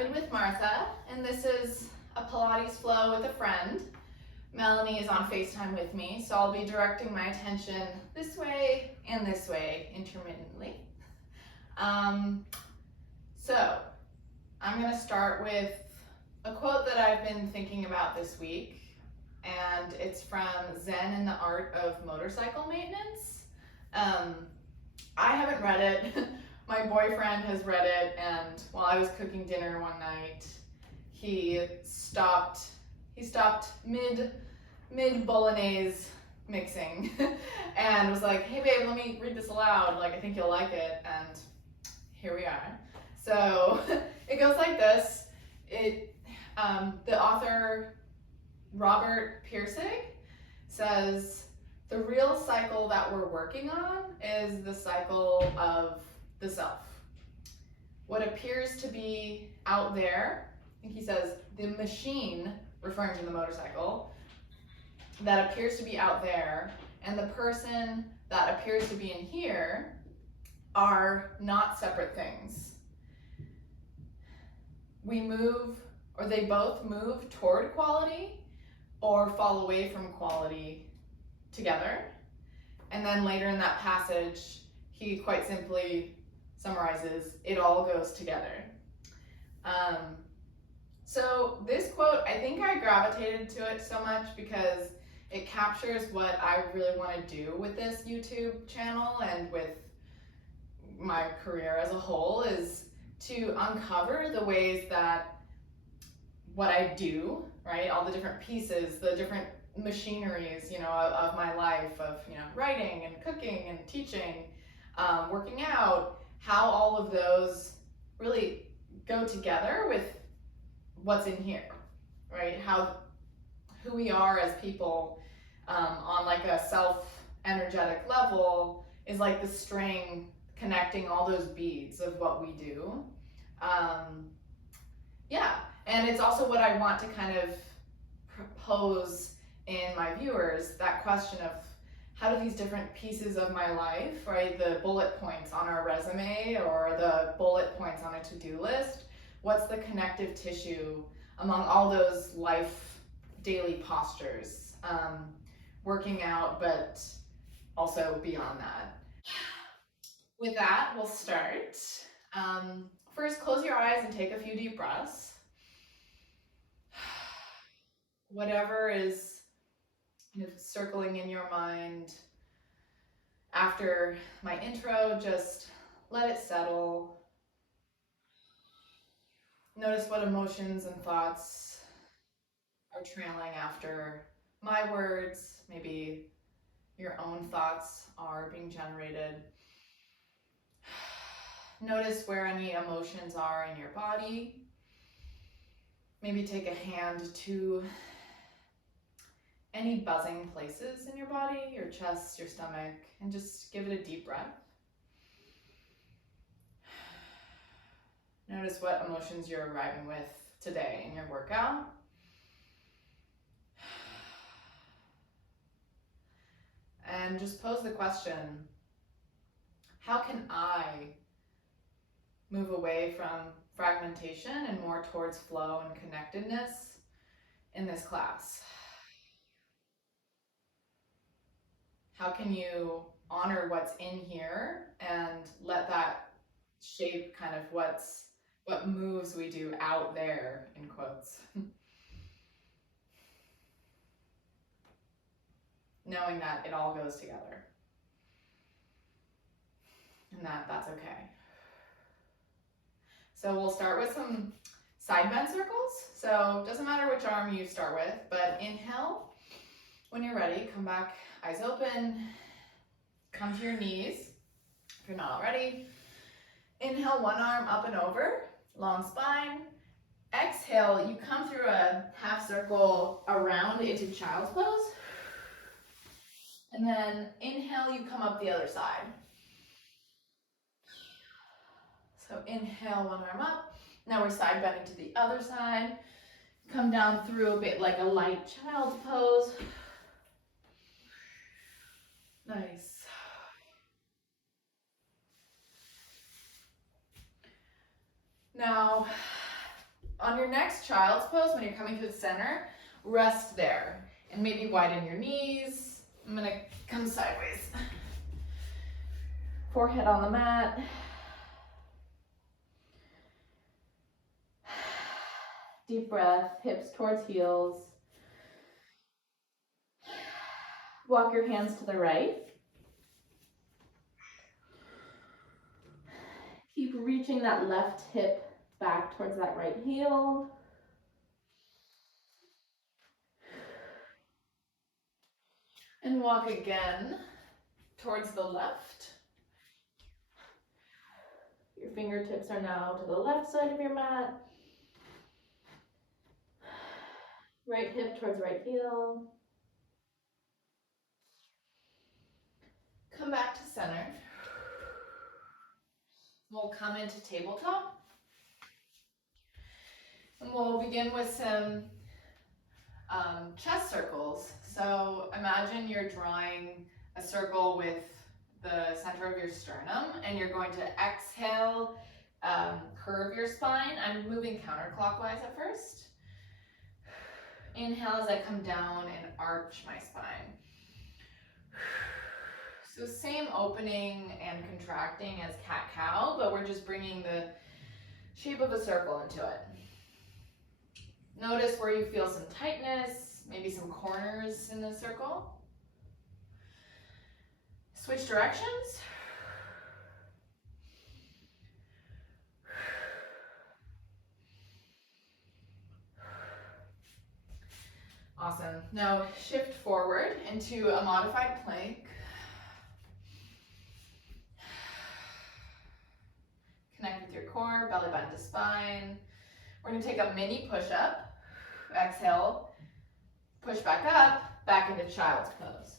Intrepid with Martha, and this is a Pilates flow with a friend. Melanie is on FaceTime with me, so I'll be directing my attention this way and this way intermittently. So I'm going to start with a quote that I've been thinking about this week, and it's from Zen and the Art of Motorcycle Maintenance. I haven't read it. My boyfriend has read it, and while I was cooking dinner one night, he stopped mid bolognese mixing and was like, "Hey babe, let me read this aloud. Like, I think you'll like it." And here we are. So it goes like this. The author Robert Pirsig says, "The real cycle that we're working on is the cycle of the self. What appears to be out there," I think he says, "the machine," referring to the motorcycle, "that appears to be out there and the person that appears to be in here are not separate things. We move, or they both move toward quality or fall away from quality together." And then later in that passage, he quite simply summarizes, "It all goes together." So this quote, I think I gravitated to it so much because it captures what I really want to do with this YouTube channel and with my career as a whole, is to uncover the ways that what I do, right, all the different pieces, the different machineries, of my life, of, writing and cooking and teaching, working out, how all of those really go together with what's in here, right? Who we are as people on like a self-energetic level is like the string connecting all those beads of what we do. And it's also what I want to kind of propose in my viewers, that question of how do these different pieces of my life, right, the bullet points on our resume or the bullet points on a to-do list, what's the connective tissue among all those life daily postures, working out, but also beyond that. With that, we'll start. First, close your eyes and take a few deep breaths. Whatever is circling in your mind after my intro, just let it settle. Notice what emotions and thoughts are trailing after my words. Maybe your own thoughts are being generated. Notice where any emotions are in your body. Maybe take a hand to any buzzing places in your body, your chest, your stomach, and just give it a deep breath. Notice what emotions you're arriving with today in your workout. And just pose the question, how can I move away from fragmentation and more towards flow and connectedness in this class? How can you honor what's in here and let that shape kind of what moves we do out there, in quotes? Knowing that it all goes together and that's okay. So we'll start with some side bend circles. So it doesn't matter which arm you start with, but inhale. When you're ready, come back, eyes open, come to your knees if you're not already. Inhale, one arm up and over, long spine. Exhale, you come through a half circle around into child's pose. And then inhale, you come up the other side. So inhale, one arm up. Now we're side bending to the other side. Come down through a bit like a light child's pose. Nice. Now, on your next child's pose, when you're coming to the center, rest there and maybe widen your knees. I'm gonna come sideways. Forehead on the mat. Deep breath, hips towards heels. Walk your hands to the right. Keep reaching that left hip back towards that right heel. And walk again towards the left. Your fingertips are now to the left side of your mat. Right hip towards right heel. Come back to center. We'll come into tabletop. And we'll begin with some chest circles. So imagine you're drawing a circle with the center of your sternum, and you're going to exhale, curve your spine. I'm moving counterclockwise at first. Inhale as I come down and arch my spine. So same opening and contracting as cat-cow, but we're just bringing the shape of a circle into it. Notice where you feel some tightness, maybe some corners in the circle. Switch directions. Awesome. Now shift forward into a modified plank. Connect with your core, belly button to spine. We're going to take a mini push-up. Exhale, push back up, back into child's pose.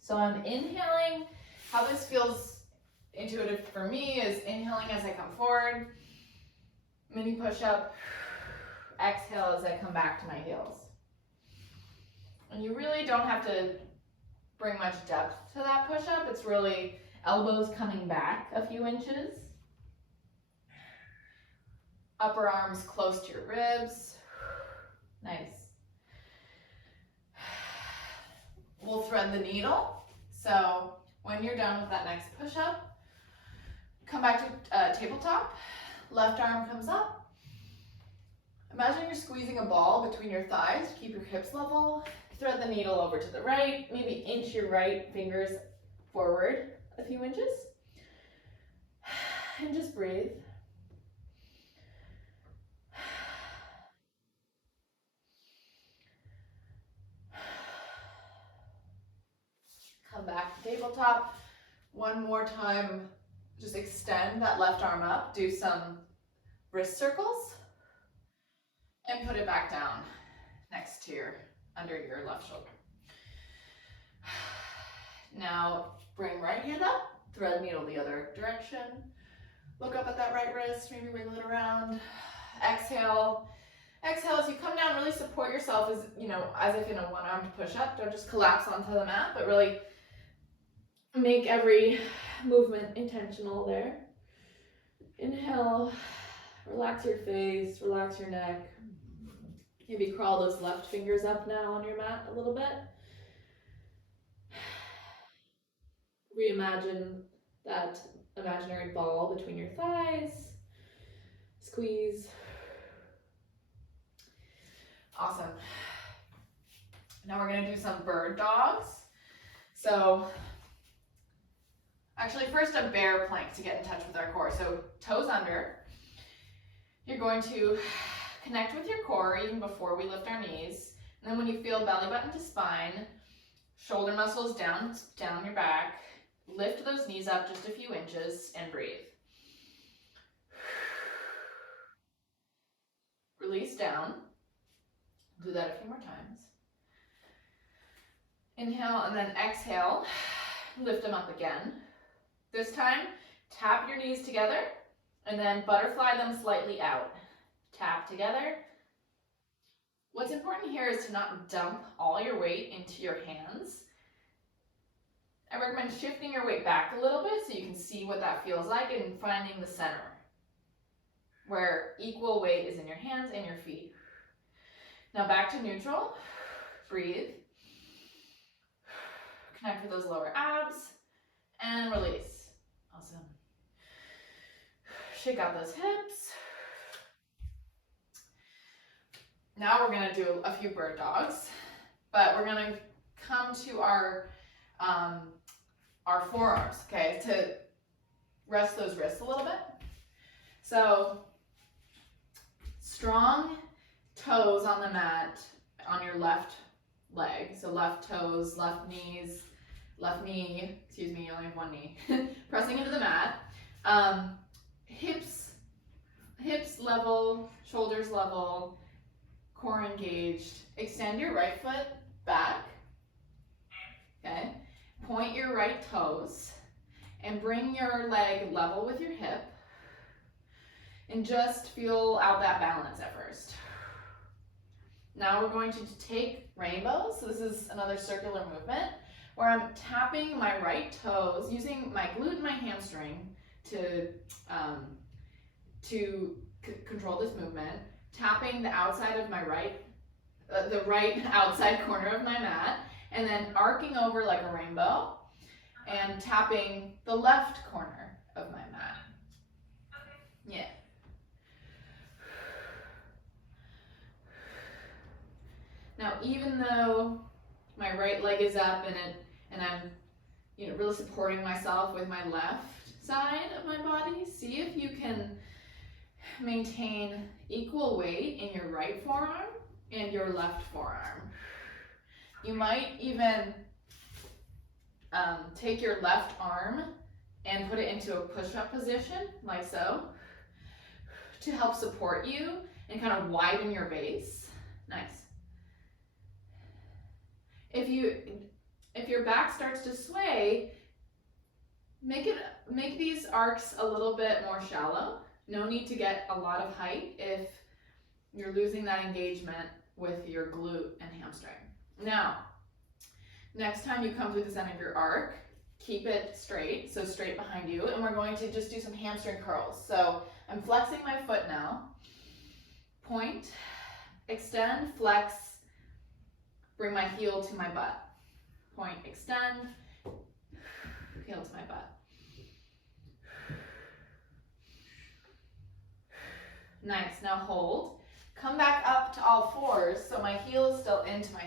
So I'm inhaling. How this feels intuitive for me is inhaling as I come forward, mini push-up, exhale as I come back to my heels. And you really don't have to bring much depth to that push-up. It's really elbows coming back a few inches. Upper arms close to your ribs. Nice. We'll thread the needle. So when you're done with that next push-up, come back to tabletop. Left arm comes up. Imagine you're squeezing a ball between your thighs to keep your hips level. Thread the needle over to the right. Maybe inch your right fingers forward a few inches. And just breathe. Come back to tabletop. One more time, just extend that left arm up. Do some wrist circles. And put it back down next to under your left shoulder. Now bring right hand up, thread needle the other direction. Look up at that right wrist, maybe wiggle it around. Exhale. Exhale as you come down, really support yourself as if in a one-armed push-up. Don't just collapse onto the mat, but really make every movement intentional there. Inhale, relax your face, relax your neck. Maybe crawl those left fingers up now on your mat a little bit. Reimagine that imaginary ball between your thighs. Squeeze. Awesome. Now we're going to do some bird dogs. So actually first a bear plank to get in touch with our core. So toes under. You're going to connect with your core even before we lift our knees. And then when you feel belly button to spine, shoulder muscles down your back, lift those knees up just a few inches and breathe. Release down. Do that a few more times. Inhale and then exhale. Lift them up again. This time, tap your knees together and then butterfly them slightly out. Tap together. What's important here is to not dump all your weight into your hands. I recommend shifting your weight back a little bit so you can see what that feels like and finding the center. where equal weight is in your hands and your feet. Now back to neutral. Breathe. Connect with those lower abs and release. Awesome. Shake out those hips. Now we're gonna do a few bird dogs, but we're gonna come to our forearms, okay, to rest those wrists a little bit. So strong toes on the mat on your left leg. So left toes, left knees, left knee, excuse me, you only have one knee. Pressing into the mat. Hips level, shoulders level, core engaged. Extend your right foot back. Okay. Point your right toes and bring your leg level with your hip. And just feel out that balance at first. Now we're going to take rainbows. So this is another circular movement where I'm tapping my right toes, using my glute and my hamstring to control this movement. Tapping the outside of my the right outside corner of my mat, and then arcing over like a rainbow, and tapping the left corner of my mat. Yeah. Now, even though my right leg is up and I'm, really supporting myself with my left side of my body, see if you can maintain equal weight in your right forearm and your left forearm. You might even take your left arm and put it into a push-up position, like so, to help support you and kind of widen your base. Nice. If your back starts to sway, make these arcs a little bit more shallow. No need to get a lot of height if you're losing that engagement with your glute and hamstring. Now, next time you come through the center of your arc, keep it straight, so straight behind you, and we're going to just do some hamstring curls. So I'm flexing my foot now. Point, extend, flex, bring my heel to my butt. Point, extend, heel to my butt. Nice, now hold. Come back up to all fours, so my heel is still into my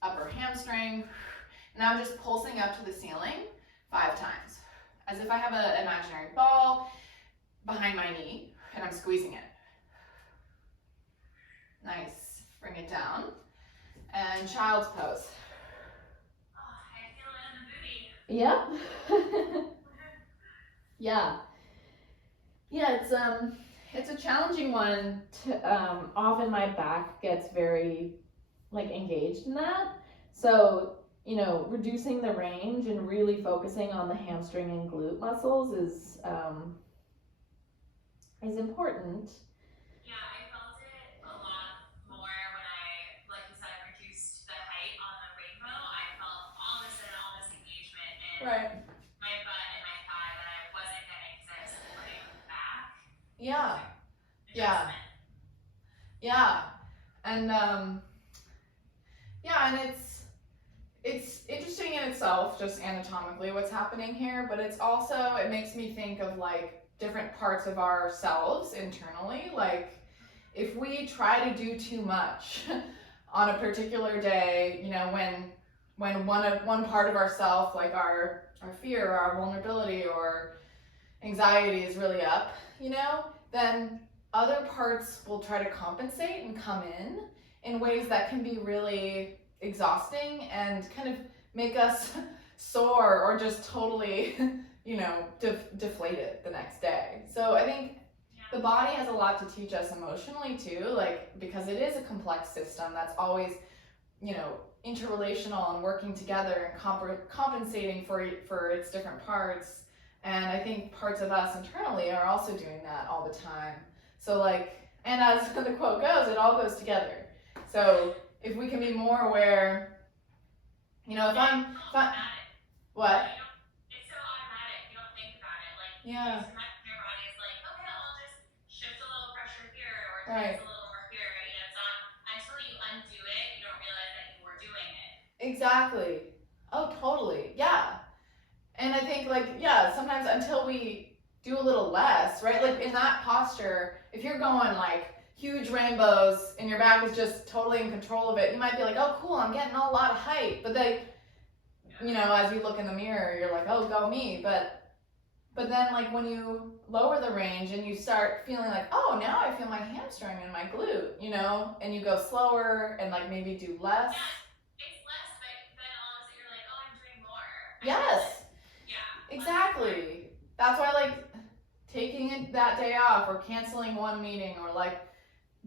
upper hamstring. Now I'm just pulsing up to the ceiling 5 times, as if I have an imaginary ball behind my knee, and I'm squeezing it. Nice, bring it down. And child's pose. Oh, I feel it in the booty. Yep. Yeah. Yeah, it's a challenging one. Often my back gets very engaged in that. So, reducing the range and really focusing on the hamstring and glute muscles is important. Yeah, I felt it a lot more when like you said, reduced the height on the rainbow. I felt all of a sudden all this engagement in my butt and my thigh that I wasn't getting because I was supporting back. Yeah. And it's interesting in itself, just anatomically what's happening here, but it's also, it makes me think of different parts of ourselves internally. If we try to do too much on a particular day, when one part of ourself, like our fear or our vulnerability or anxiety is really up, then other parts will try to compensate and come in ways that can be really exhausting and kind of make us sore or just totally, deflated the next day. So I think the body has a lot to teach us emotionally too, because it is a complex system that's always, interrelational and working together and compensating for its different parts. And I think parts of us internally are also doing that all the time. So and as the quote goes, it all goes together. So if we can be more aware, if I'm what? It's so automatic. You don't think about it. Yeah. Your body is like, okay, Right. it's a little more here. It's not until you undo it, you don't realize that you were doing it. Exactly. Oh, totally. Yeah. And I think yeah, sometimes until we do a little less, right? Like in that posture, if you're going like huge rainbows and your back is just totally in control of it, you might be like, oh cool, I'm getting a lot of height. But as you look in the mirror, you're like, oh, go me. But then like when you lower the range and you start feeling like, oh, now I feel my hamstring and my glute, and you go slower and like maybe do less. Yeah, it's less, but then all of a sudden you're like, oh, I'm doing more. Yes. Yeah. Exactly. That's why like taking that day off or canceling one meeting or like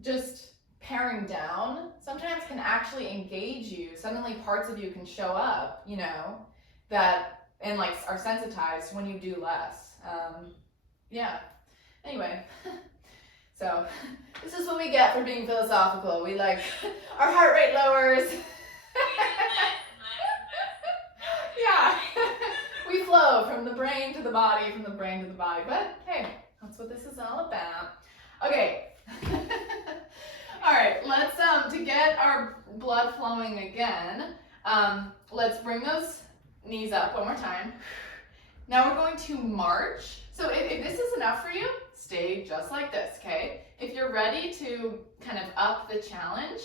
just paring down sometimes can actually engage you. Suddenly parts of you can show up, that and like are sensitized when you do less. Yeah. Anyway, so this is what we get for being philosophical. We like our heart rate lowers. Yeah. We flow from the brain to the body, from the brain to the body. But hey, that's what this is all about. Okay. All right, let's to get our blood flowing again, let's bring those knees up one more time. Now we're going to march. So if this is enough for you, stay just like this, okay? If you're ready to kind of up the challenge,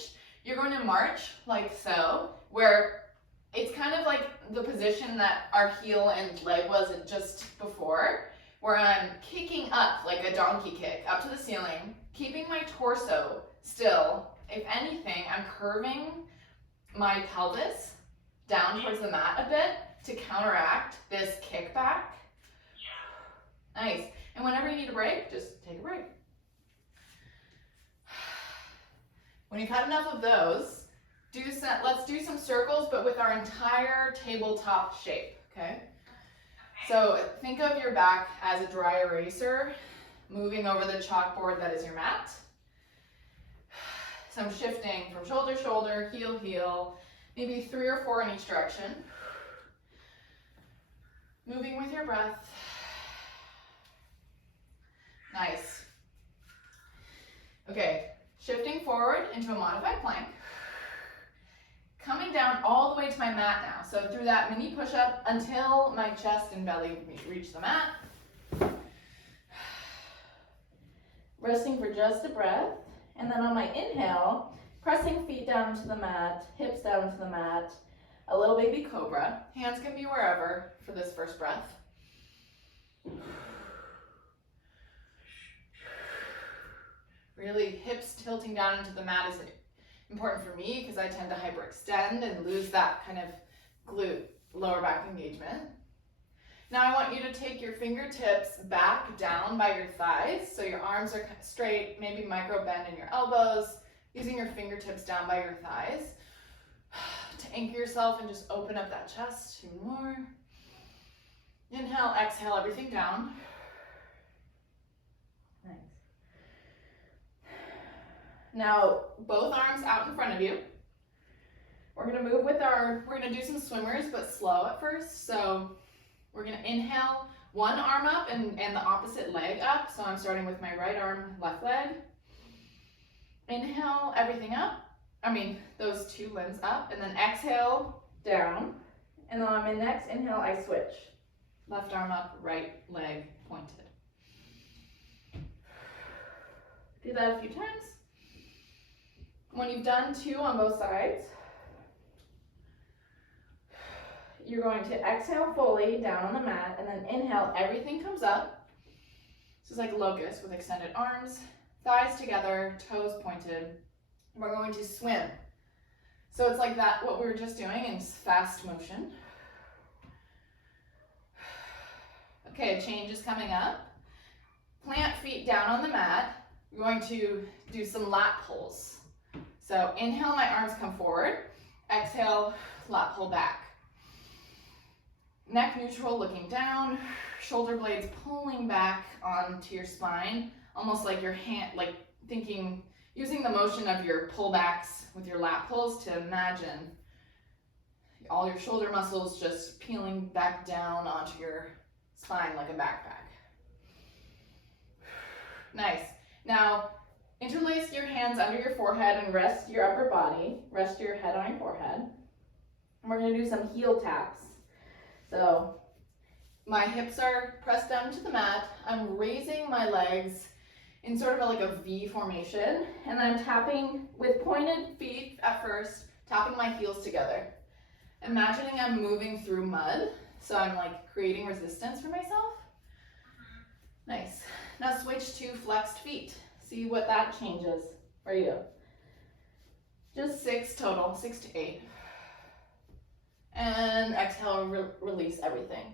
you're going to march like so, where it's kind of like the position that our heel and leg was just before, where I'm kicking up like a donkey kick up to the ceiling, keeping my torso still. If anything, I'm curving my pelvis down towards the mat a bit to counteract this kickback. Yeah. Nice. And whenever you need a break, just take a break. When you've had enough of those, let's do some circles, but with our entire tabletop shape, okay? So think of your back as a dry eraser moving over the chalkboard that is your mat. So I'm shifting from shoulder to shoulder, heel to heel, maybe 3 or 4 in each direction. Moving with your breath. Nice. Okay, shifting forward into a modified plank. Coming down all the way to my mat now. So through that mini push-up until my chest and belly reach the mat. Resting for just a breath. And then on my inhale, pressing feet down to the mat, hips down to the mat, a little baby cobra. Hands can be wherever for this first breath. Really, hips tilting down into the mat is important for me because I tend to hyperextend and lose that kind of glute lower back engagement. Now I want you to take your fingertips back down by your thighs, so your arms are straight, maybe micro bend in your elbows, using your fingertips down by your thighs to anchor yourself and just open up that chest. 2 more. Inhale, exhale, everything down. Nice. Now, both arms out in front of you. We're gonna move we're gonna do some swimmers, but slow at first. So we're gonna inhale, one arm up and the opposite leg up. So I'm starting with my right arm, left leg. Inhale, everything up. Those 2 limbs up, and then exhale, down. And then on my next inhale, I switch. Left arm up, right leg pointed. Do that a few times. When you've done 2 on both sides, you're going to exhale fully down on the mat, and then inhale, everything comes up. This is like locust with extended arms, thighs together, toes pointed. We're going to swim. So it's like that, what we were just doing in fast motion. Okay, a change is coming up. Plant feet down on the mat. We're going to do some lat pulls. So inhale, my arms come forward. Exhale, lat pull back. Neck neutral, looking down. Shoulder blades pulling back onto your spine, almost like your hand, like thinking, using the motion of your pullbacks with your lat pulls to imagine all your shoulder muscles just peeling back down onto your spine like a backpack. Nice. Now, interlace your hands under your forehead and rest your upper body. Rest your head on your forehead. And we're gonna do some heel taps. So my hips are pressed down to the mat. I'm raising my legs in sort of like a V formation, and I'm tapping with pointed feet at first, tapping my heels together. Imagining I'm moving through mud, so I'm like creating resistance for myself. Nice. Now switch to flexed feet. See what that changes for you. Just 6 total, 6 to 8. And exhale, release everything.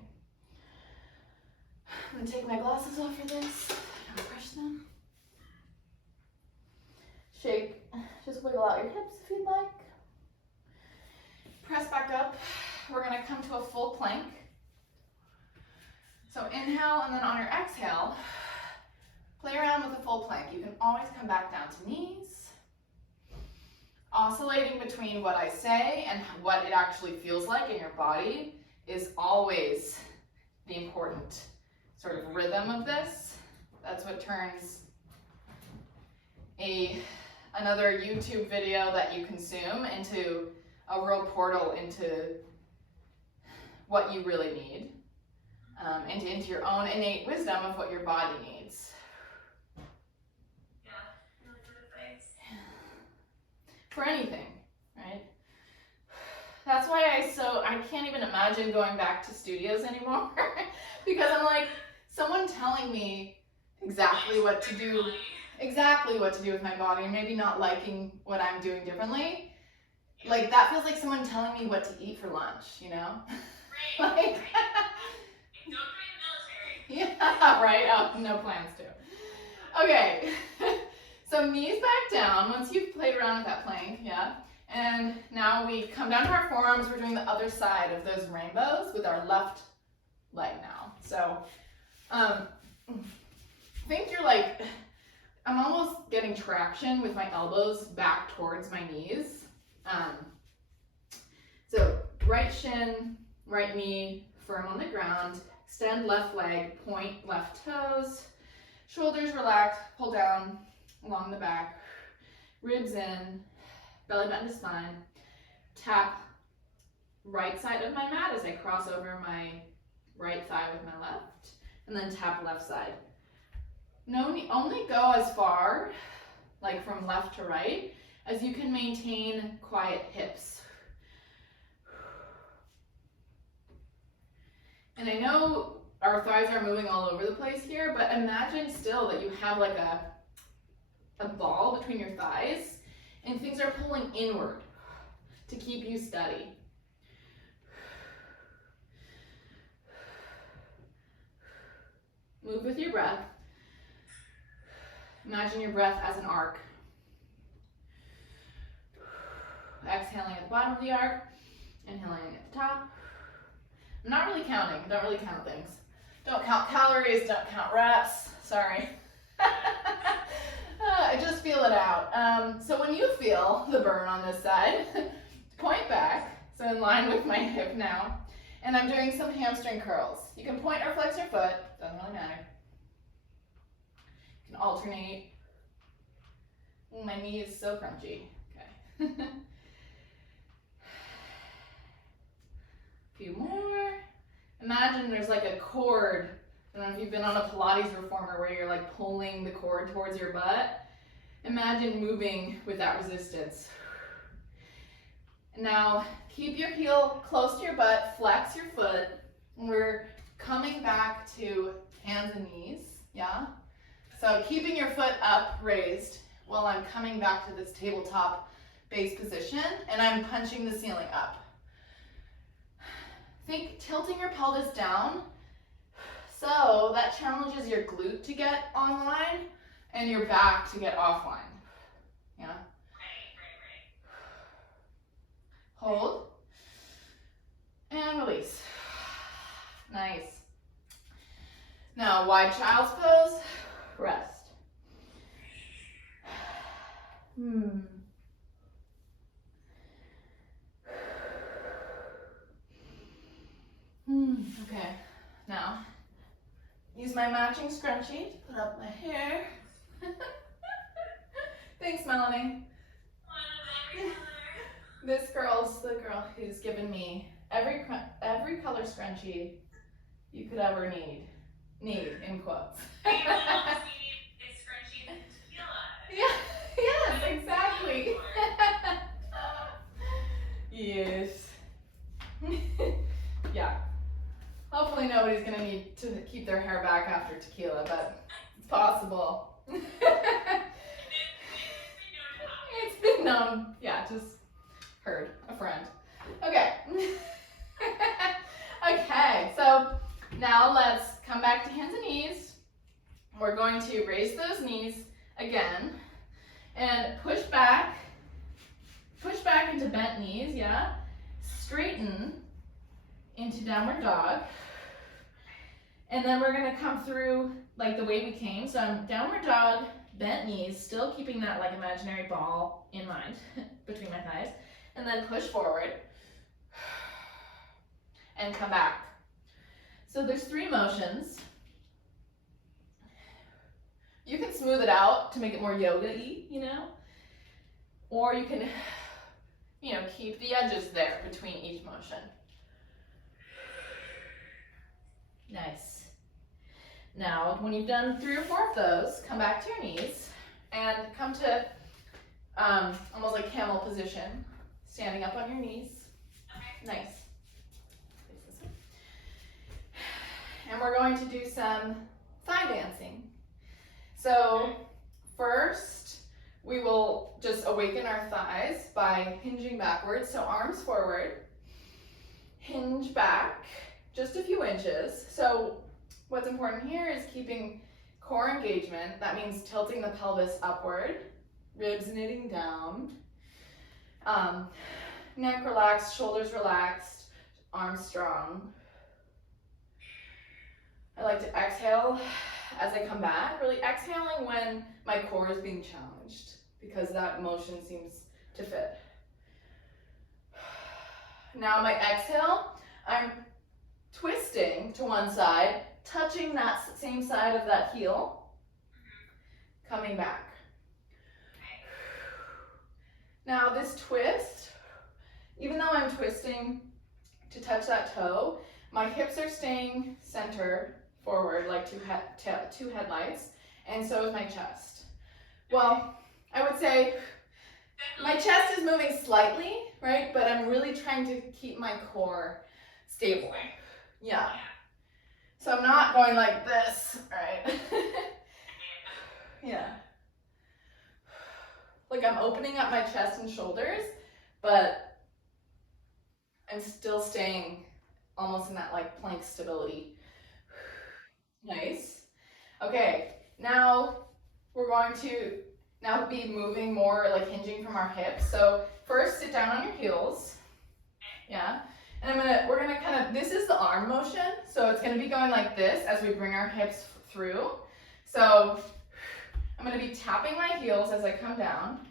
I'm gonna take my glasses off for this. Don't crush them. Shake, just wiggle out your hips if you'd like. Press back up. We're gonna come to a full plank. So inhale, and then on your exhale, play around with a full plank. You can always come back down to knees. Oscillating between what I say and what it actually feels like in your body is always the important sort of rhythm of this. That's what turns another YouTube video that you consume into a real portal into what you really need, and into your own innate wisdom of what your body needs. Yeah, really good advice. For anything, right? That's why I can't even imagine going back to studios anymore because I'm like, someone telling me exactly what to do with my body, and maybe not liking what I'm doing differently. Like, that feels like someone telling me what to eat for lunch, you know? Right. Like, Don't join the military. yeah, right? Oh, no plans to. Okay, so knees back down once you've played around with that plank, yeah? And now we come down to our forearms. We're doing the other side of those rainbows with our left leg now. So, think you're like, I'm almost getting traction with my elbows back towards my knees. So right shin, right knee, firm on the ground, extend left leg, point left toes, shoulders relaxed, pull down along the back, ribs in, belly button to spine, tap right side of my mat as I cross over my right thigh with my left, and then tap left side. Only go as far, like from left to right, as you can maintain quiet hips. And I know our thighs are moving all over the place here, but imagine still that you have like a ball between your thighs and things are pulling inward to keep you steady. Move with your breath. Imagine your breath as an arc. Exhaling at the bottom of the arc, inhaling at the top. I'm not really counting. Don't really count things. Don't count calories, don't count reps. Sorry. I just feel it out. So when you feel the burn on this side, point back, so in line with my hip now, and I'm doing some hamstring curls. You can point or flex your foot, doesn't really matter. You can alternate. Ooh, my knee is so crunchy. Okay. Few more. Imagine there's like a cord. I don't know if you've been on a Pilates reformer where you're like pulling the cord towards your butt. Imagine moving with that resistance. Now keep your heel close to your butt, flex your foot. We're coming back to hands and knees, yeah? So keeping your foot up, raised, while I'm coming back to this tabletop base position, and I'm punching the ceiling up. Think tilting your pelvis down, so that challenges your glute to get online and your back to get offline. Yeah? Right. Hold. And release. Nice. Now, wide child's pose, rest. Okay, now use my matching scrunchie to put up my hair. Thanks, Melanie. One of every color. This girl's the girl who's given me every color scrunchie you could ever need in quotes. Maybe almost need a scrunchie and tequila. Yeah, yes, exactly. Yes. Yeah. Hopefully nobody's gonna need to keep their hair back after tequila, but it's possible. It's been known. Yeah, just heard a friend. Okay. Okay, so now let's come back to hands and knees. We're going to raise those knees again and push back into bent knees, yeah? Straighten into downward dog. And then we're gonna come through like the way we came. So I'm downward dog, bent knees, still keeping that like imaginary ball in mind between my thighs. And then push forward and come back. So there's 3 motions. You can smooth it out to make it more yoga-y, you know? Or you can, you know, keep the edges there between each motion. Nice. Now, when you've done 3 or 4 of those, come back to your knees and come to almost like camel position, standing up on your knees. Okay. Nice. And we're going to do some thigh dancing. So first, we will just awaken our thighs by hinging backwards. So arms forward, hinge back just a few inches. So what's important here is keeping core engagement. That means tilting the pelvis upward, ribs knitting down, neck relaxed, shoulders relaxed, arms strong. I like to exhale as I come back, really exhaling when my core is being challenged because that motion seems to fit. Now my exhale, I'm twisting to one side, touching that same side of that heel, coming back. Now this twist, even though I'm twisting to touch that toe, my hips are staying centered forward like two headlights, and so is my chest. Well, I would say my chest is moving slightly, right? But I'm really trying to keep my core stable. Yeah. So I'm not going like this, right? Yeah. Like I'm opening up my chest and shoulders, but I'm still staying almost in that like plank stability. Nice. Okay, now we're going to be moving more like hinging from our hips. So first sit down on your heels. Yeah. And we're gonna kind of, this is the arm motion. So it's gonna be going like this as we bring our hips through. So I'm gonna be tapping my heels as I come down.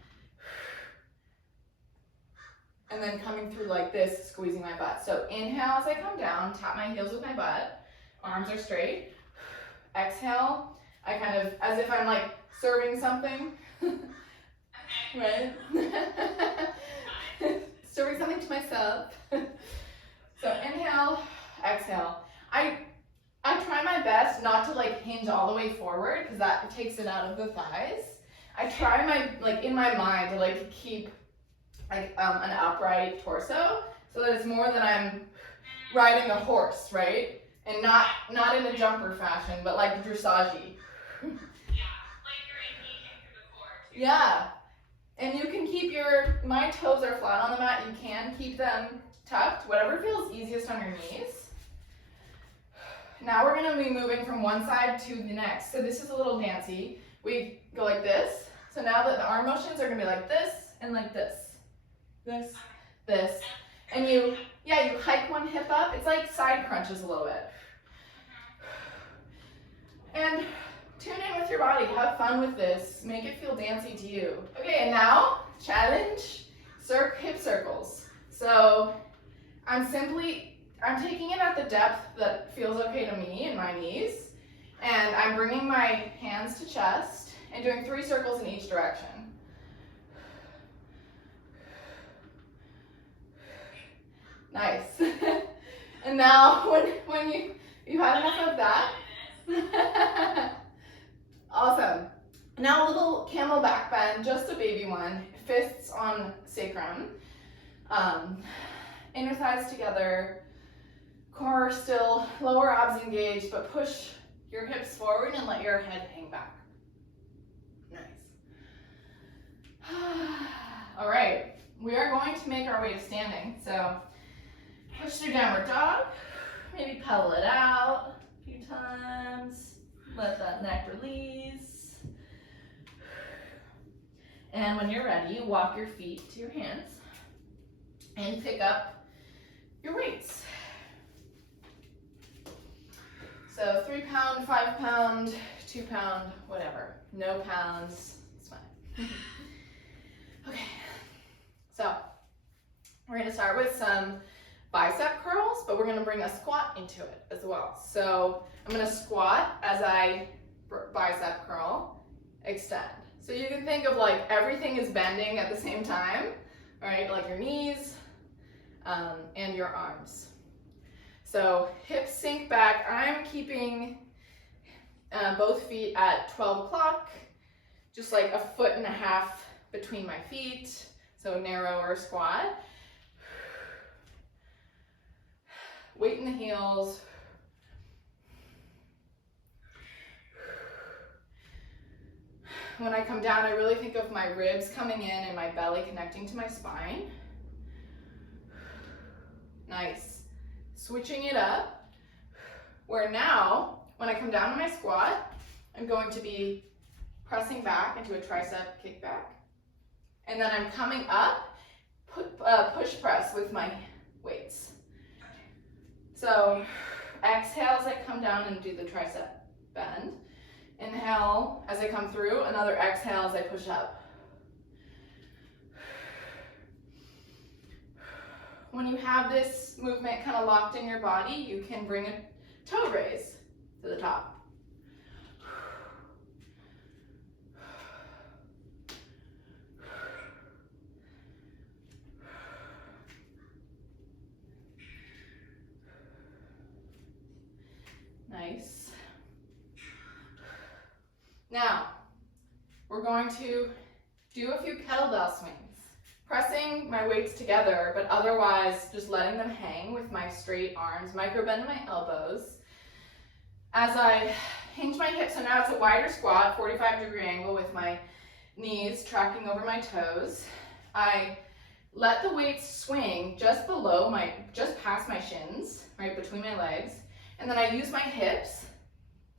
And then coming through like this, squeezing my butt. So inhale as I come down, tap my heels with my butt. Arms are straight. Exhale, I kind of, as if I'm like serving something, right? Serving something to myself. So inhale, exhale. I try my best not to like hinge all the way forward because that takes it out of the thighs. I try in my mind to like keep like an upright torso so that it's more that I'm riding a horse, right? And not in a jumper fashion, but like dressage-y. Yeah, like you're engaging through the core too. Yeah, and you can keep my toes are flat on the mat, you can keep them tucked, whatever feels easiest on your knees. Now we're gonna be moving from one side to the next. So this is a little dancey. We go like this. So now that the arm motions are gonna be like this and like this. This, this. And you hike one hip up. It's like side crunches a little bit. And tune in with your body. Have fun with this. Make it feel dancey to you. Okay, and now, challenge, hip circles. So I'm taking it at the depth that feels okay to me in my knees. And I'm bringing my hands to chest and doing 3 circles in each direction. Nice. And now when you had enough of that. Awesome. Now a little camel back bend, just a baby one. Fists on sacrum. Inner thighs together. Core still, lower abs engaged, but push your hips forward and let your head hang back. Nice. All right, we are going to make our way to standing. So push through downward dog. Maybe pedal it out a few times. Let that neck release. And when you're ready, walk your feet to your hands and pick up your weights. So 3 pound, 5 pound, 2 pound, whatever. No pounds, it's fine. Okay, so we're gonna start with some bicep curls, but we're gonna bring a squat into it as well. So I'm gonna squat as I bicep curl, extend. So you can think of like everything is bending at the same time, right? Like your knees and your arms. So hips sink back. I'm keeping both feet at 12 o'clock, just like 1.5 feet between my feet. So narrower squat. Weight in the heels. When I come down, I really think of my ribs coming in and my belly connecting to my spine. Nice. Switching it up, where now, when I come down to my squat, I'm going to be pressing back into a tricep kickback. And then I'm coming up, push press with my weights. So exhale as I come down and do the tricep bend. Inhale as I come through, another exhale as I push up. When you have this movement kind of locked in your body, you can bring a toe raise to the top. Nice. Now, we're going to do a few kettlebell swings. Pressing my weights together, but otherwise just letting them hang with my straight arms, micro bend my elbows. As I hinge my hips, so now it's a wider squat, 45-degree angle with my knees tracking over my toes. I let the weights swing just past my shins, right between my legs. And then I use my hips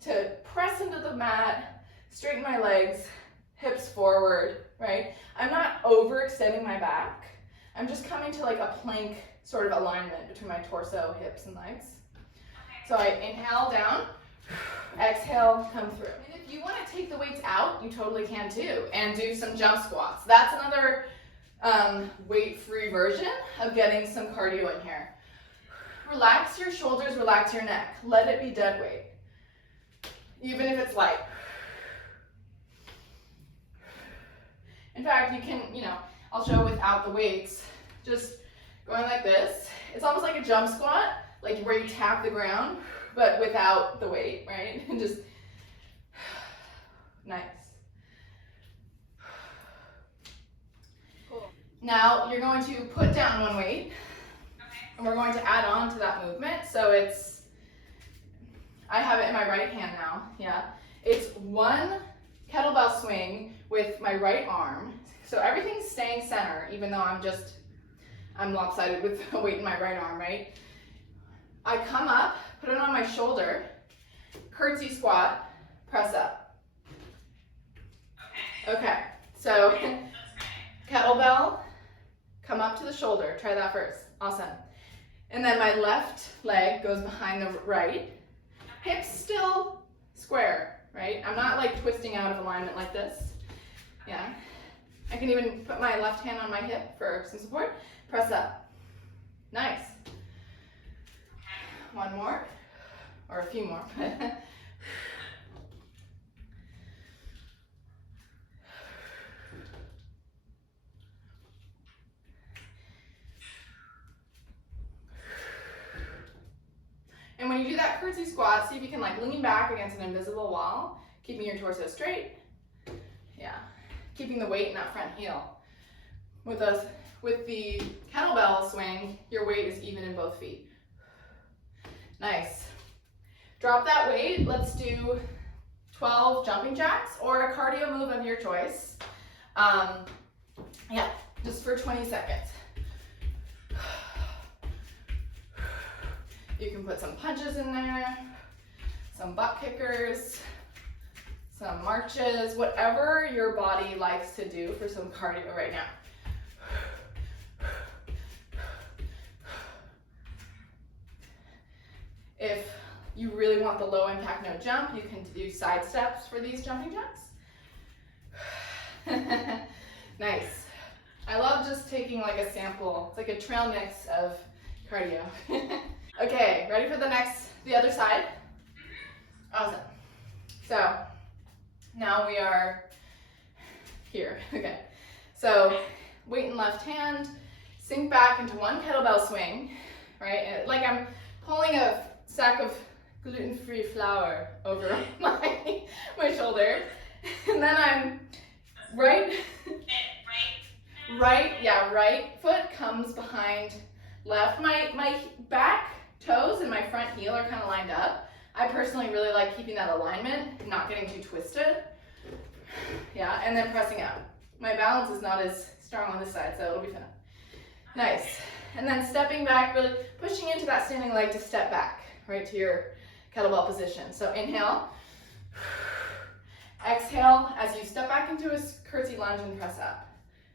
to press into the mat, straighten my legs, hips forward, right? I'm not overextending my back. I'm just coming to like a plank sort of alignment between my torso, hips, and legs. So I inhale down, exhale, come through. And if you want to take the weights out, you totally can too, and do some jump squats. That's another weight-free version of getting some cardio in here. Relax your shoulders, relax your neck. Let it be dead weight, even if it's light. In fact, you can, I'll show without the weights, just going like this. It's almost like a jump squat, like where you tap the ground, but without the weight, right? And just, nice. Cool. Now you're going to put down one weight, and we're going to add on to that movement. So I have it in my right hand now, yeah. It's one kettlebell swing with my right arm. So everything's staying center, even though I'm lopsided with the weight in my right arm, right? I come up, put it on my shoulder, curtsy squat, press up. Okay, so kettlebell, come up to the shoulder. Try that first. Awesome. And then my left leg goes behind the right. Hips still square, right? I'm not like twisting out of alignment like this. Yeah. I can even put my left hand on my hip for some support. Press up. Nice. One more, or a few more. that curtsy squat, see if you can like lean back against an invisible wall, keeping your torso straight. Yeah, keeping the weight in that front heel. With the kettlebell swing, your weight is even in both feet. Nice. Drop that weight. Let's do 12 jumping jacks or a cardio move of your choice. Yeah, just for 20 seconds. You can put some punches in there, some butt kickers, some marches, whatever your body likes to do for some cardio right now. If you really want the low impact, no jump, you can do side steps for these jumping jacks. Nice. I love just taking like a sample. It's like a trail mix of cardio. Okay, ready for the other side? Awesome. So now we are here. Okay. So weight in left hand, sink back into one kettlebell swing, right? Like I'm pulling a sack of gluten-free flour over my shoulder, and then I'm right foot comes behind left. My back toes and my front heel are kind of lined up. I personally really like keeping that alignment, not getting too twisted. Yeah, and then pressing out. My balance is not as strong on this side, so it'll be fun. Nice. And then stepping back, really pushing into that standing leg to step back, right to your kettlebell position. So inhale. Exhale as you step back into a curtsy lunge and press up.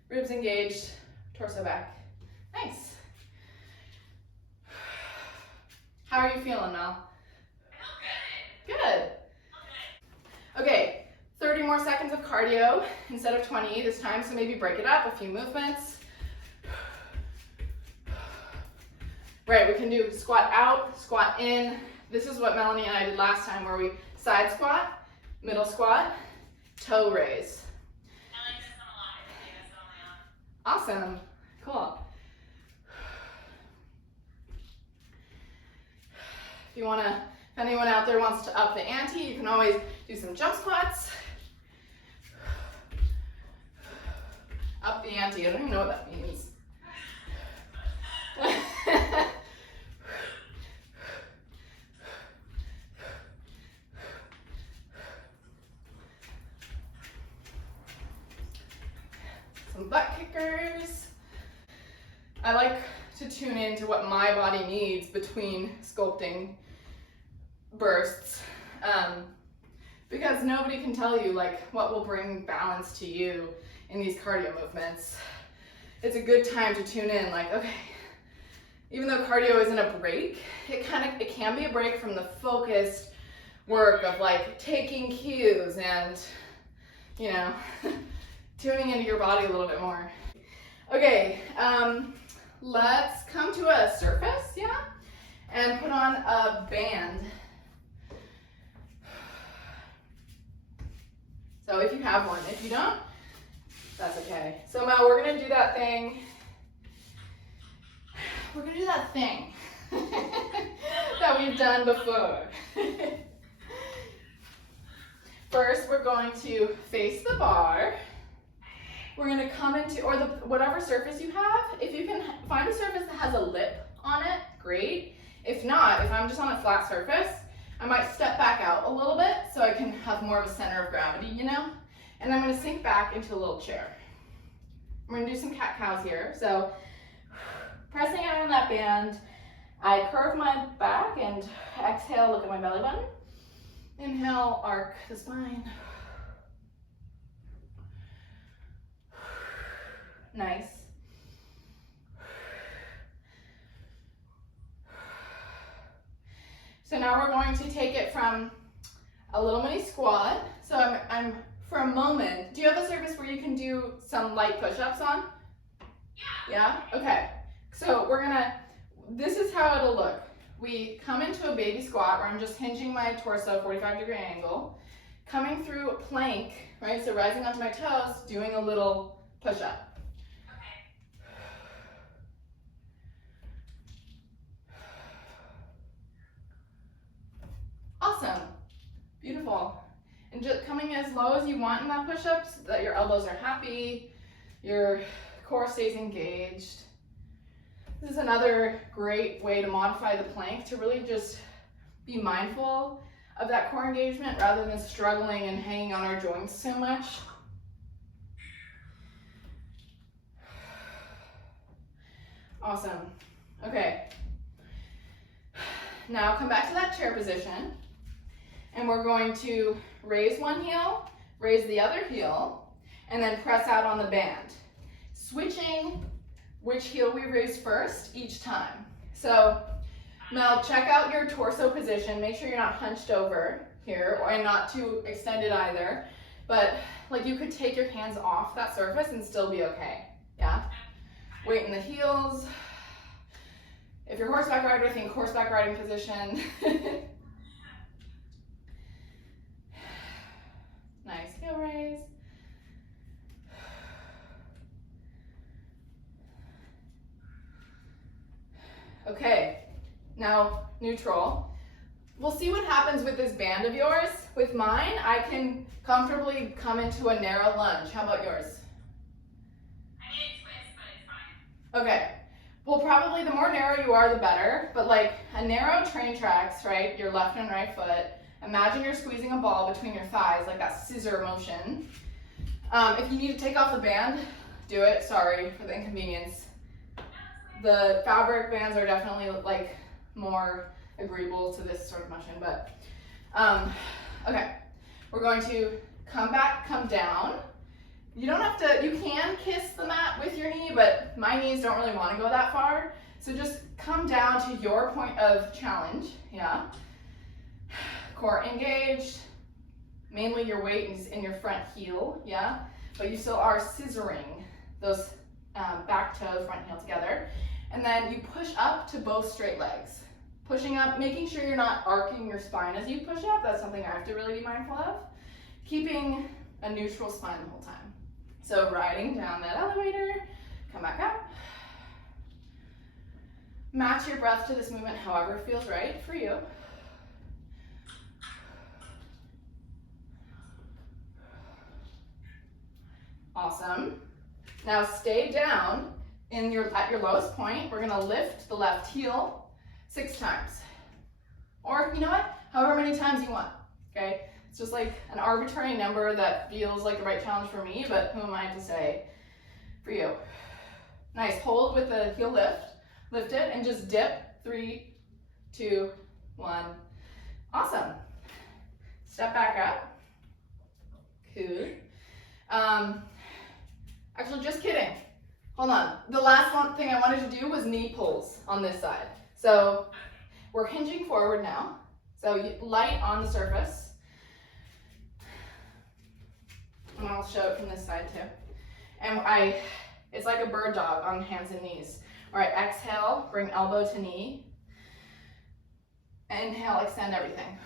Ribs engaged, torso back. Nice. How are you feeling, Mel? Good. Okay, 30 more seconds of cardio instead of 20 this time, so maybe break it up, a few movements. Right, we can do squat out, squat in. This is what Melanie and I did last time, where we side squat, middle squat, toe raise. I like this one a lot. Awesome, cool. If anyone out there wants to up the ante, you can always do some jump squats. Up the ante, I don't even know what that means. Some butt kickers. I like to tune into what my body needs between sculpting bursts, because nobody can tell you like what will bring balance to you in these cardio movements. It's a good time to tune in, like, okay, even though cardio isn't a break, it can be a break from the focused work of like taking cues and, you know, tuning into your body a little bit more. Okay, let's come to a surface, yeah, and put on a band. So if you have one, if you don't, that's okay. So Mel, we're gonna do that thing. We're gonna do that thing that we've done before. First, we're going to face the bar. We're gonna come into, or whatever surface you have. If you can find a surface that has a lip on it, great. If not, if I'm just on a flat surface, I might step back out a little bit so I can have more of a center of gravity, you know? And I'm gonna sink back into a little chair. We're gonna do some cat-cows here. So pressing out on that band, I curve my back and exhale, look at my belly button. Inhale, arc the spine. Nice. So now we're going to take it from a little mini squat. So I'm for a moment, do you have a surface where you can do some light push-ups on? Yeah? Okay. So this is how it'll look. We come into a baby squat where I'm just hinging my torso 45-degree angle, coming through a plank, right? So rising onto my toes, doing a little push-up. mindful. And just coming as low as you want in that push-up so that your elbows are happy, your core stays engaged. This is another great way to modify the plank, to really just be mindful of that core engagement rather than struggling and hanging on our joints so much. Awesome. Okay. Now come back to that chair position, and we're going to raise one heel, raise the other heel, and then press out on the band. Switching which heel we raise first each time. So Mel, check out your torso position. Make sure you're not hunched over here and not too extended either. But like, you could take your hands off that surface and still be okay. Yeah? Weight in the heels. If you're horseback rider, think horseback riding position. Nice heel raise. Okay, now neutral. We'll see what happens with this band of yours. With mine, I can comfortably come into a narrow lunge. How about yours? I need a twist, but it's fine. Okay. Well, probably the more narrow you are, the better. But like a narrow train tracks, right? Your left and right foot. Imagine you're squeezing a ball between your thighs, like that scissor motion. If you need to take off the band, do it. Sorry for the inconvenience. The fabric bands are definitely like more agreeable to this sort of motion, but okay. We're going to come back, come down. You don't have to, you can kiss the mat with your knee, but my knees don't really want to go that far. So just come down to your point of challenge, yeah. Core engaged, mainly your weight is in your front heel, yeah. But you still are scissoring those back toe, front heel together. And then you push up to both straight legs. Pushing up, making sure you're not arcing your spine as you push up. That's something I have to really be mindful of. Keeping a neutral spine the whole time. So riding down that elevator, come back up. Match your breath to this movement however it feels right for you. Awesome. Now stay down at your lowest point. We're gonna lift the left heel 6 times. Or you know what? However many times you want, okay? It's just like an arbitrary number that feels like the right challenge for me, but who am I to say for you? Nice, hold with the heel lift. Lift it and just dip. 3, 2, 1. Awesome. Step back up. Cool. Actually, just kidding. Hold on. The last one thing I wanted to do was knee pulls on this side. So we're hinging forward now. So light on the surface. And I'll show it from this side too. And it's like a bird dog on hands and knees. All right, exhale, bring elbow to knee. Inhale, extend everything.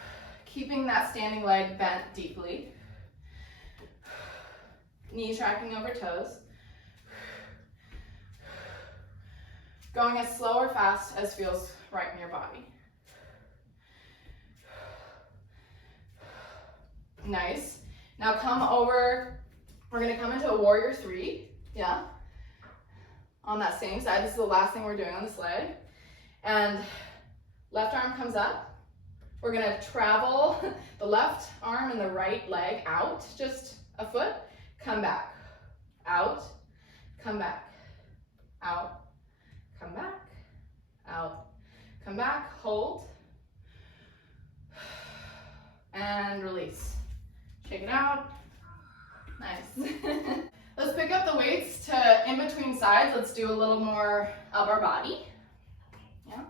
Keeping that standing leg bent deeply. Knee tracking over toes. Going as slow or fast as feels right in your body. Nice. Now come over, we're gonna come into a warrior 3, yeah? On that same side, this is the last thing we're doing on this leg. And left arm comes up. We're gonna travel the left arm and the right leg out, just a foot. Come back, out, come back, out, come back, out, come back, hold, and release. Shake it out. Nice. Let's pick up the weights to in between sides. Let's do a little more upper body. Yeah.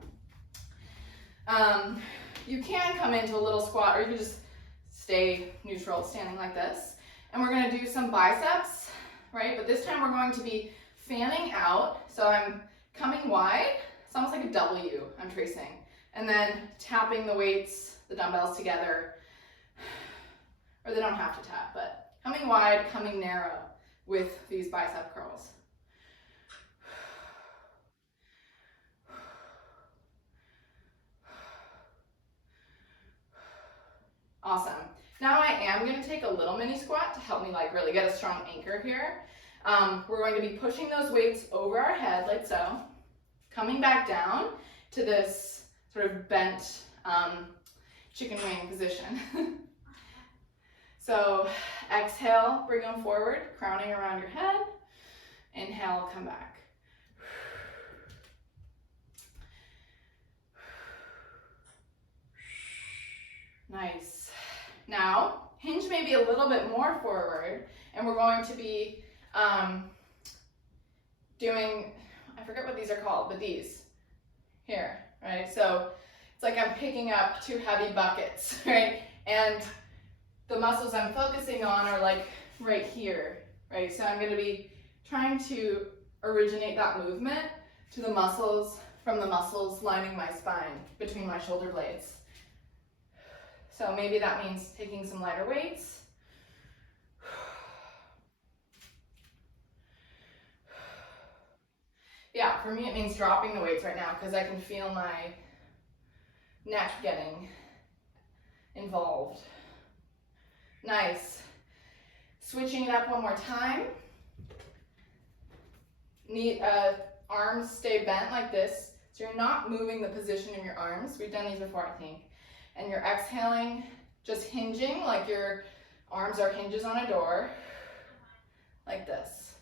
You can come into a little squat, or you can just stay neutral, standing like this. And we're gonna do some biceps, right? But this time we're going to be fanning out. So I'm coming wide. It's almost like a W I'm tracing. And then tapping the weights, the dumbbells together. Or they don't have to tap, but coming wide, coming narrow with these bicep curls. Awesome. Now take a little mini squat to help me like really get a strong anchor here. We're going to be pushing those weights over our head like so, coming back down to this sort of bent chicken wing position. So exhale, bring them forward, crowning around your head. Inhale, come back. Nice. Now, hinge maybe a little bit more forward, and we're going to be doing, I forget what these are called, but these here, right? So it's like I'm picking up 2 heavy buckets, right? And the muscles I'm focusing on are like right here, right? So I'm going to be trying to originate that movement to the muscles, from the muscles lining my spine between my shoulder blades. So maybe that means taking some lighter weights. Yeah, for me it means dropping the weights right now because I can feel my neck getting involved. Nice. Switching it up one more time. Arms stay bent like this, so you're not moving the position of your arms. We've done these before, I think. And you're exhaling, just hinging like your arms are hinges on a door, like this.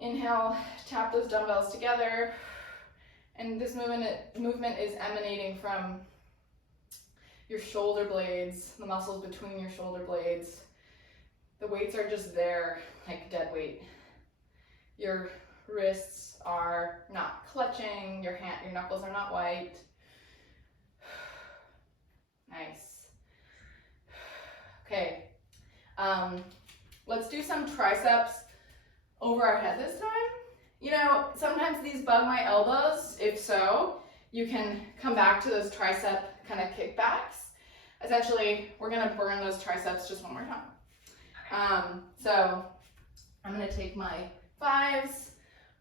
Inhale, tap those dumbbells together. And this movement is emanating from your shoulder blades, the muscles between your shoulder blades. The weights are just there, like dead weight. Your wrists are not clutching, your knuckles are not white. Nice. Okay, let's do some triceps over our head this time. You know, sometimes these bug my elbows. If so, you can come back to those tricep kind of kickbacks. Essentially, we're gonna burn those triceps just one more time. So I'm gonna take my 5s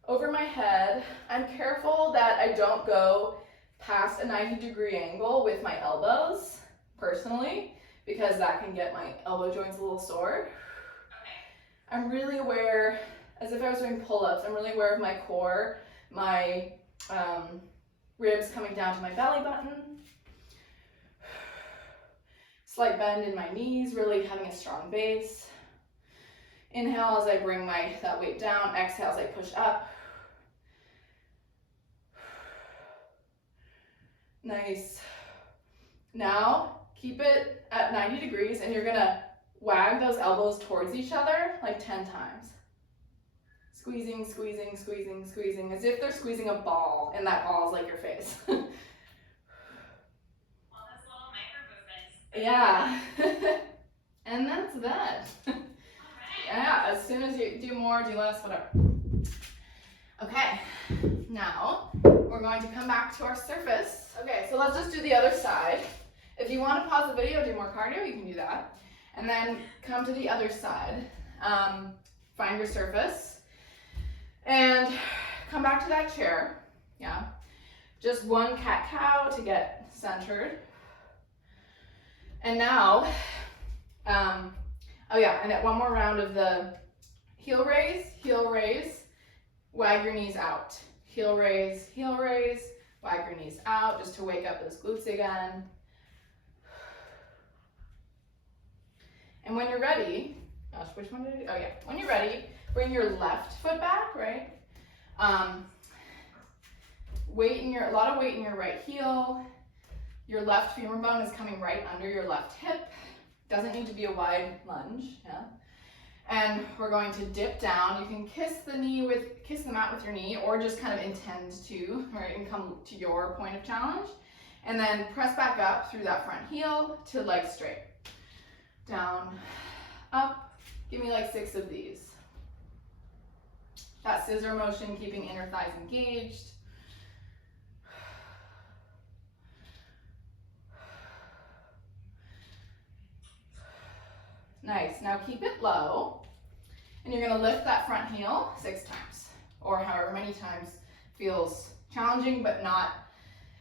over my head. I'm careful that I don't go past a 90-degree angle with my elbows, personally, because that can get my elbow joints a little sore. I'm really aware, as if I was doing pull-ups, I'm really aware of my core, my ribs coming down to my belly button. Slight bend in my knees, really having a strong base. Inhale as I bring that weight down, exhale as I push up. Nice. Now, keep it at 90 degrees and you're gonna wag those elbows towards each other like 10 times. Squeezing, squeezing, squeezing, squeezing, as if they're squeezing a ball and that ball is like your face. All those little micro movements. Yeah. And that's that. Alright. Yeah, as soon as you do more, do less, whatever. Okay, now we're going to come back to our surface. Okay, so let's just do the other side. If you want to pause the video, do more cardio, you can do that. And then come to the other side. Find your surface. And come back to that chair. Yeah. Just one cat-cow to get centered. And now, oh yeah, and at one more round of the heel raise, wag your knees out. Heel raise, wag your knees out just to wake up those glutes again. And when you're ready, gosh, which one did I do? Oh yeah, when you're ready, bring your left foot back, right? A lot of weight in your right heel. Your left femur bone is coming right under your left hip. Doesn't need to be a wide lunge, yeah. And we're going to dip down. You can kiss the mat with your knee, or just kind of intend to, right, and come to your point of challenge. And then press back up through that front heel to leg straight. Down, up. Give me like 6 of these. That scissor motion, keeping inner thighs engaged. Nice, now keep it low, and you're gonna lift that front heel 6 times, or however many times feels challenging, but not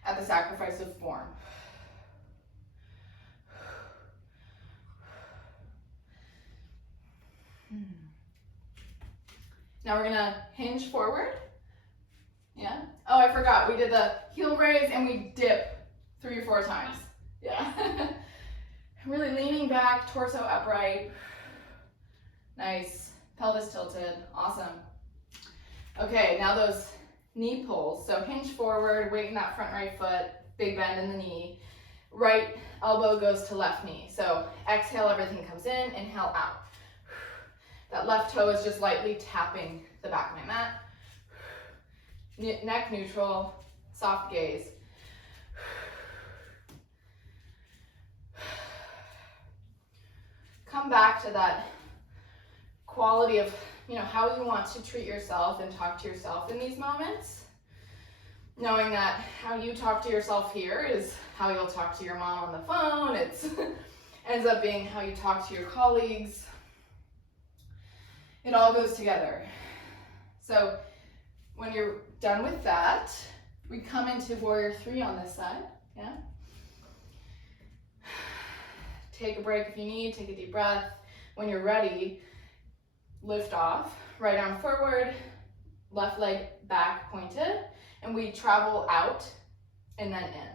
at the sacrifice of form. Now we're gonna hinge forward. Yeah. Oh, I forgot. We did the heel raise and we dip 3 or 4 times. Yeah. Really leaning back, torso upright. Nice. Pelvis tilted. Awesome. Okay, now those knee pulls. So hinge forward, weight in that front right foot, big bend in the knee. Right elbow goes to left knee. So exhale, everything comes in, inhale out. That left toe is just lightly tapping the back of my mat. Neck neutral, soft gaze. Come back to that quality of, how you want to treat yourself and talk to yourself in these moments. Knowing that how you talk to yourself here is how you'll talk to your mom on the phone. It ends up being how you talk to your colleagues. It all goes together. So when you're done with that, we come into warrior 3 on this side. Yeah. Take a break if you need, take a deep breath. When you're ready, lift off, right arm forward, left leg back pointed, and we travel out and then in.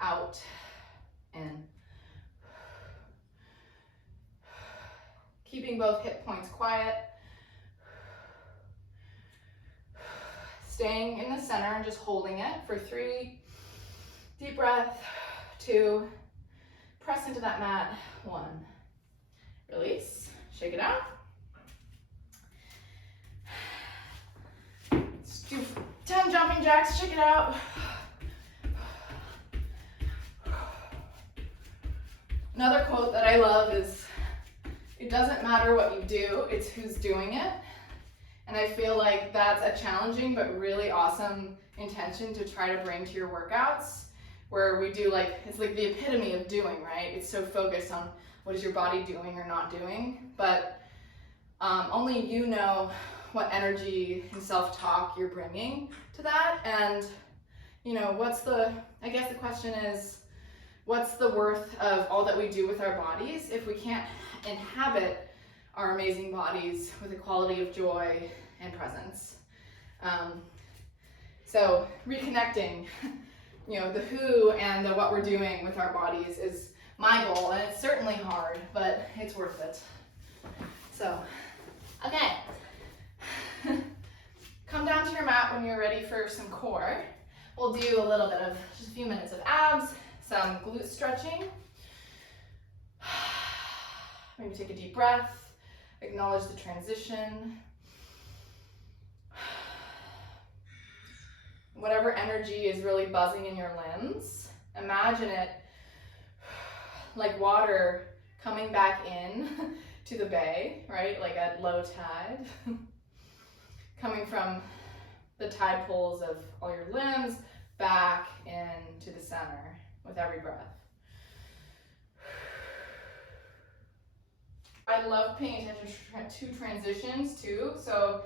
Out, in. Keeping both hip points quiet. Staying in the center and just holding it for 3. Deep breath. 2. Press into that mat. 1. Release. Shake it out. Let's do 10 jumping jacks. Shake it out. Another quote that I love is, it doesn't matter what you do, it's who's doing it. And I feel like that's a challenging but really awesome intention to try to bring to your workouts, where we do it's like the epitome of doing, right? It's so focused on what is your body doing or not doing, but only you know what energy and self-talk you're bringing to that. And I guess the question is, what's the worth of all that we do with our bodies if we can't inhabit our amazing bodies with a quality of joy and presence? So reconnecting, the who and the what we're doing with our bodies is my goal, and it's certainly hard, but it's worth it. So, okay. Come down to your mat when you're ready for some core. We'll do a little bit of, just a few minutes of abs, some glute stretching. Maybe take a deep breath, acknowledge the transition. Whatever energy is really buzzing in your limbs, imagine it like water coming back in to the bay, right? Like at low tide. Coming from the tide pools of all your limbs back into the center with every breath. I love paying attention to transitions too. So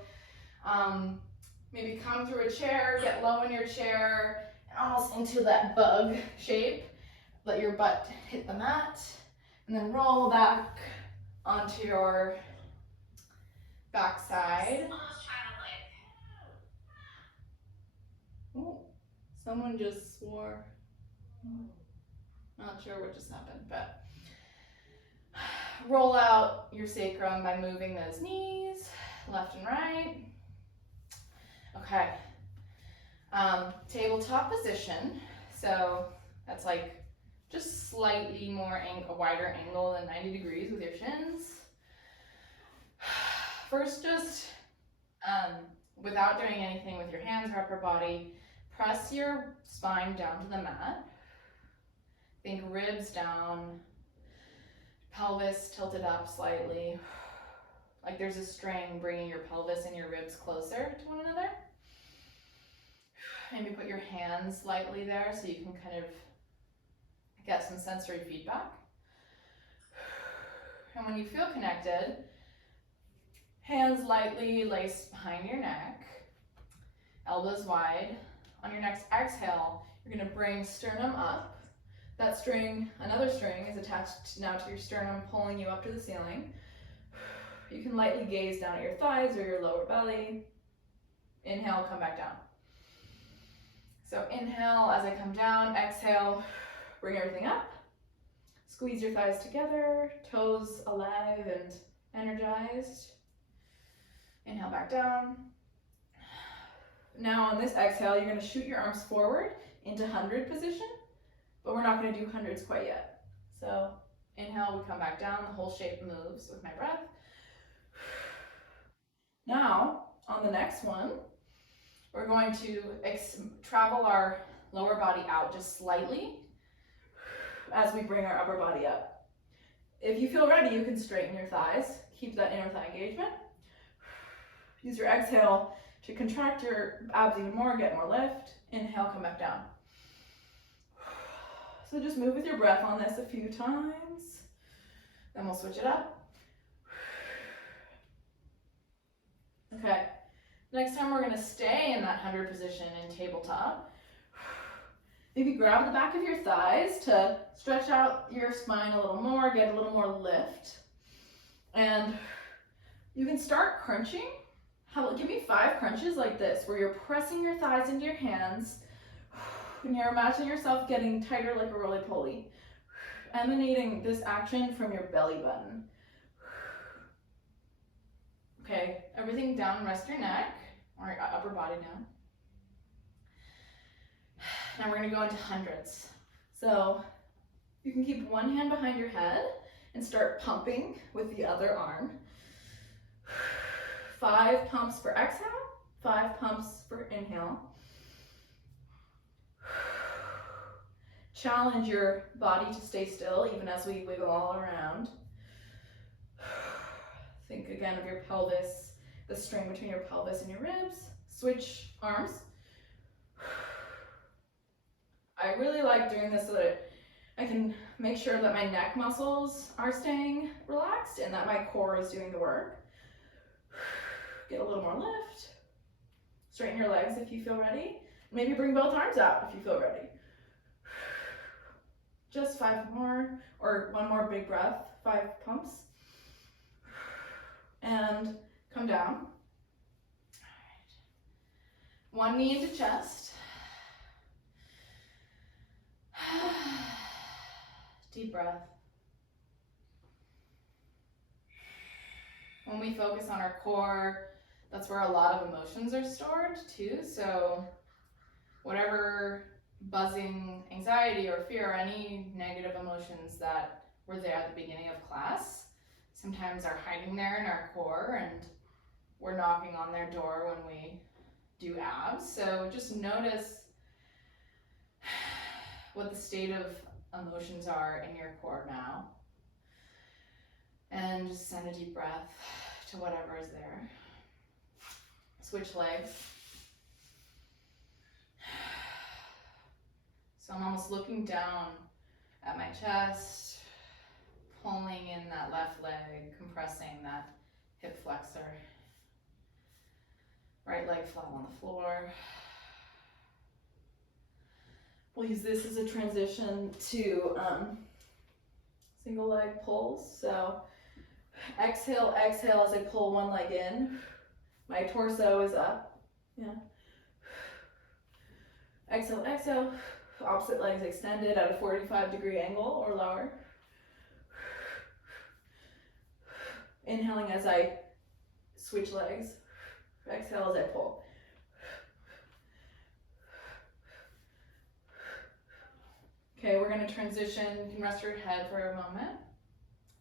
maybe come through a chair, get low in your chair, and almost into that bug shape. Let your butt hit the mat, and then roll back onto your backside. Ooh, someone just swore. Not sure what just happened, but roll out your sacrum by moving those knees left and right. Okay, tabletop position. So that's like just slightly more a wider angle than 90 degrees with your shins. First, just without doing anything with your hands or upper body, press your spine down to the mat. Think ribs down, pelvis tilted up slightly, like there's a string bringing your pelvis and your ribs closer to one another. Maybe put your hands lightly there so you can kind of get some sensory feedback. And when you feel connected, hands lightly laced behind your neck, elbows wide. On your next exhale, you're going to bring sternum up. That string, another string, is attached now to your sternum, pulling you up to the ceiling. You can lightly gaze down at your thighs or your lower belly. Inhale, come back down. So inhale as I come down, exhale, bring everything up. Squeeze your thighs together, toes alive and energized. Inhale back down. Now on this exhale, you're gonna shoot your arms forward into 100 position, but we're not gonna do hundreds quite yet. So inhale, we come back down, the whole shape moves with my breath. Now, on the next one, we're going to travel our lower body out just slightly as we bring our upper body up. If you feel ready, you can straighten your thighs, keep that inner thigh engagement. Use your exhale to contract your abs even more, get more lift. Inhale, come back down. So just move with your breath on this a few times. Then we'll switch it up. Okay, next time we're gonna stay in that 100 position in tabletop. Maybe grab the back of your thighs to stretch out your spine a little more, get a little more lift. And you can start crunching. Give me 5 crunches like this, where you're pressing your thighs into your hands, and you're imagining yourself getting tighter like a roly-poly, emanating this action from your belly button. Okay, everything down, rest your neck, or your upper body now. Now we're gonna go into hundreds. So you can keep one hand behind your head and start pumping with the other arm. 5 pumps for exhale, 5 pumps for inhale. Challenge your body to stay still even as we wiggle all around. Think again of your pelvis, the string between your pelvis and your ribs. Switch arms. I really like doing this so that I can make sure that my neck muscles are staying relaxed and that my core is doing the work. Get a little more lift. Straighten your legs if you feel ready. Maybe bring both arms out if you feel ready. Just 5 more, or one more big breath, 5 pumps. And come down. All right. One knee into chest. Deep breath. When we focus on our core, that's where a lot of emotions are stored too. So whatever buzzing anxiety or fear or any negative emotions that were there at the beginning of class sometimes are hiding there in our core, and we're knocking on their door when we do abs. So just notice what the state of emotions are in your core now. And just send a deep breath to whatever is there. Switch legs. So I'm almost looking down at my chest, pulling in that left leg, compressing that hip flexor. Right leg flat on the floor. We'll use this as a transition to single leg pulls. So exhale, exhale as I pull one leg in. My torso is up. Yeah. Exhale, exhale. Opposite legs extended at a 45-degree angle or lower. Inhaling as I switch legs. Exhale as I pull. Okay, we're going to transition. You can rest your head for a moment.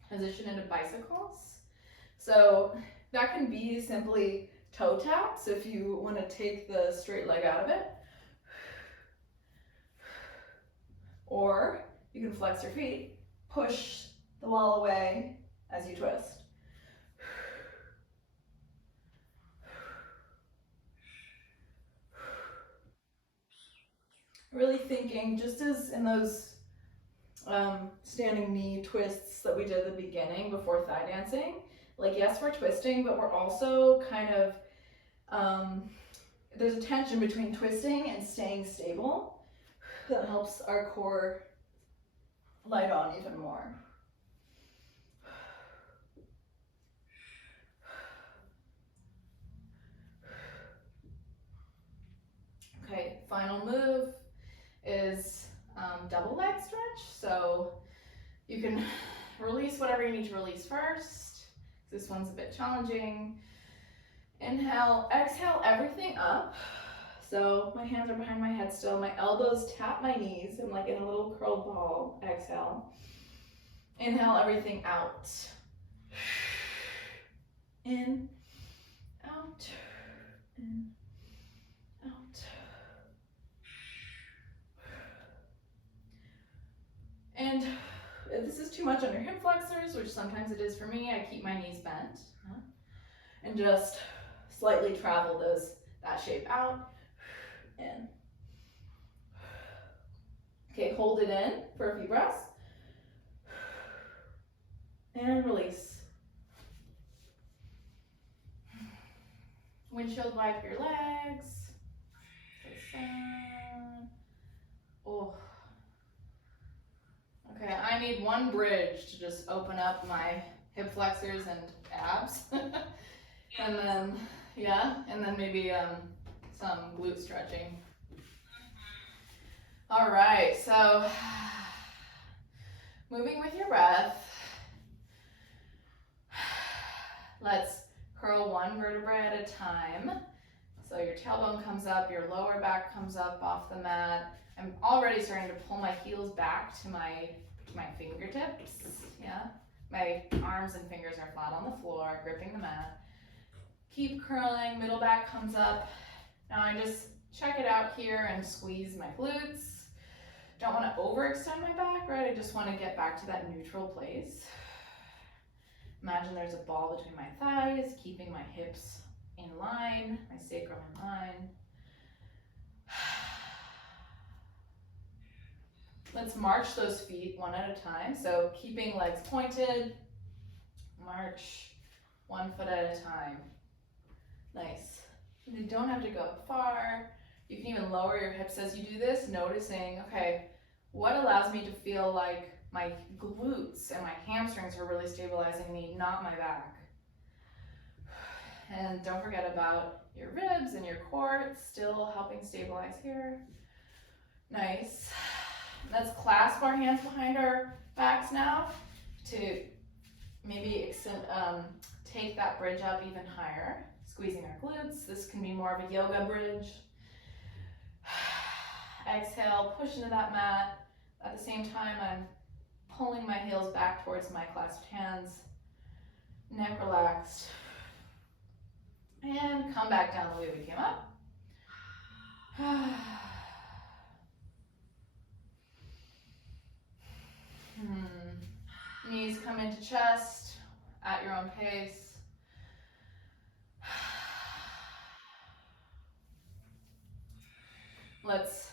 Transition into bicycles. So that can be simply toe taps if you want to take the straight leg out of it. Or you can flex your feet, push the wall away as you twist. Really thinking, just as in those standing knee twists that we did at the beginning before thigh dancing, like yes, we're twisting, but we're also kind of, there's a tension between twisting and staying stable that helps our core light on even more. Okay, final move is double leg stretch. So you can release whatever you need to release first. This one's a bit challenging. Inhale, exhale everything up. So my hands are behind my head still. My elbows tap my knees. I'm like in a little curled ball. Exhale. Inhale everything out. In, out, in, out. And if this is too much on your hip flexors, which sometimes it is for me, I keep my knees bent. And just slightly travel that shape out. In. Okay, hold it in for a few breaths. And release. Windshield wipe your legs. Oh. Okay, I need one bridge to just open up my hip flexors and abs. And then, and then maybe some glute stretching. All right, so moving with your breath. Let's curl one vertebrae at a time. So your tailbone comes up, your lower back comes up off the mat. I'm already starting to pull my heels back to my fingertips. Yeah, my arms and fingers are flat on the floor, gripping the mat. Keep curling, middle back comes up. Now I just check it out here and squeeze my glutes. Don't want to overextend my back, right? I just want to get back to that neutral place. Imagine there's a ball between my thighs, keeping my hips in line, my sacrum in line. Let's march those feet one at a time. So keeping legs pointed, march one foot at a time. Nice. You don't have to go far. You can even lower your hips as you do this, noticing, okay, what allows me to feel like my glutes and my hamstrings are really stabilizing me, not my back. And don't forget about your ribs and your core. It's still helping stabilize here. Nice. Let's clasp our hands behind our backs now to maybe take that bridge up even higher, squeezing our glutes. This can be more of a yoga bridge. Exhale, push into that mat. At the same time, I'm pulling my heels back towards my clasped hands, neck relaxed. And come back down the way we came up. Knees come into chest at your own pace. Let's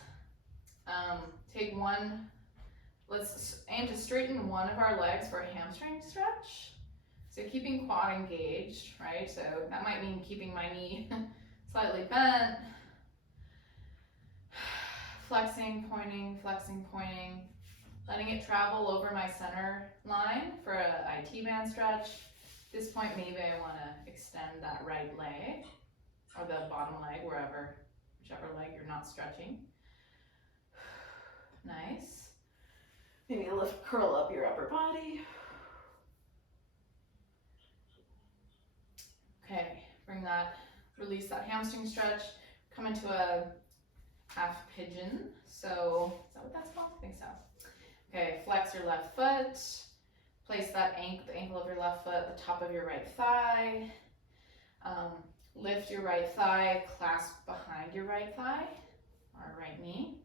let's aim to straighten one of our legs for a hamstring stretch. So keeping quad engaged, right? So that might mean keeping my knee slightly bent. Flexing, pointing, letting it travel over my center line for a IT band stretch. At this point, maybe I want to extend that right leg or the bottom leg, whichever leg you're not stretching. Nice. Maybe curl up your upper body. Okay, release that hamstring stretch. Come into a half pigeon. So, is that what that's called? I think so. Okay, flex your left foot. Place the ankle of your left foot at the top of your right thigh. Lift your right thigh, clasp behind your right thigh, or right knee.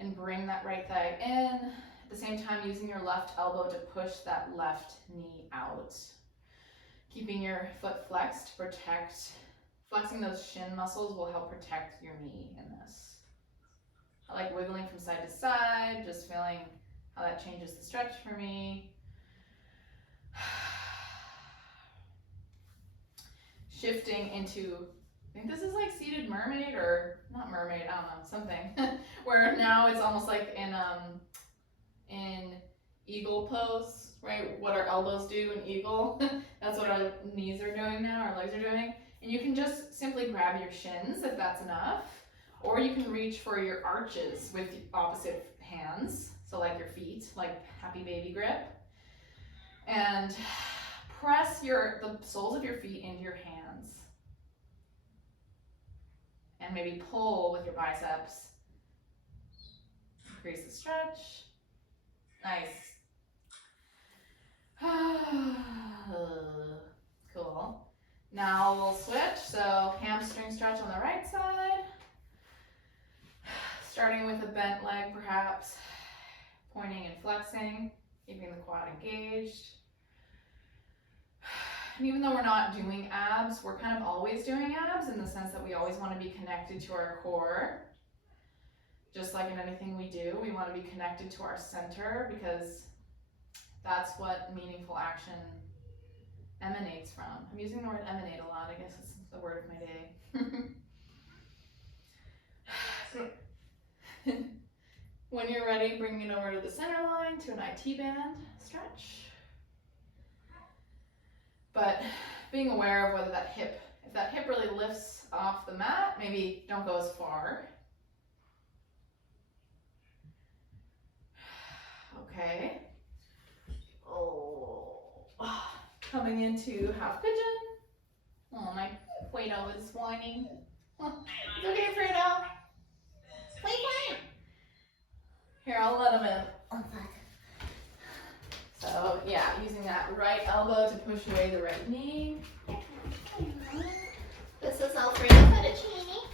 And bring that right thigh in. At the same time, using your left elbow to push that left knee out. Keeping your foot flexed to protect. Flexing those shin muscles will help protect your knee in this. I like wiggling from side to side, just feeling how that changes the stretch for me. Shifting into, I think this is like seated mermaid or not mermaid, I don't know, something. Where now it's almost like in eagle pose, right? What our elbows do in eagle. That's what our knees are doing now, our legs are doing. And you can just simply grab your shins if that's enough. Or you can reach for your arches with opposite hands. So like your feet, like happy baby grip. And press the soles of your feet into your hands. And maybe pull with your biceps. Increase the stretch. Nice. Cool. Now we'll switch. So hamstring stretch on the right side. Starting with a bent leg perhaps. Pointing and flexing. Keeping the quad engaged. And even though we're not doing abs, we're kind of always doing abs in the sense that we always want to be connected to our core. Just like in anything we do, we want to be connected to our center because that's what meaningful action emanates from. I'm using the word emanate a lot. I guess it's the word of my day. When you're ready, bring it over to the center line to an IT band stretch. But being aware of whether if that hip really lifts off the mat, maybe don't go as far. Okay. Coming into half pigeon. Oh, my Play-Doh is whining. It's okay, Fredo. Play. Here, I'll let him in. So, yeah, using that right elbow to push away the right knee. This is Alfredo Fettuccine.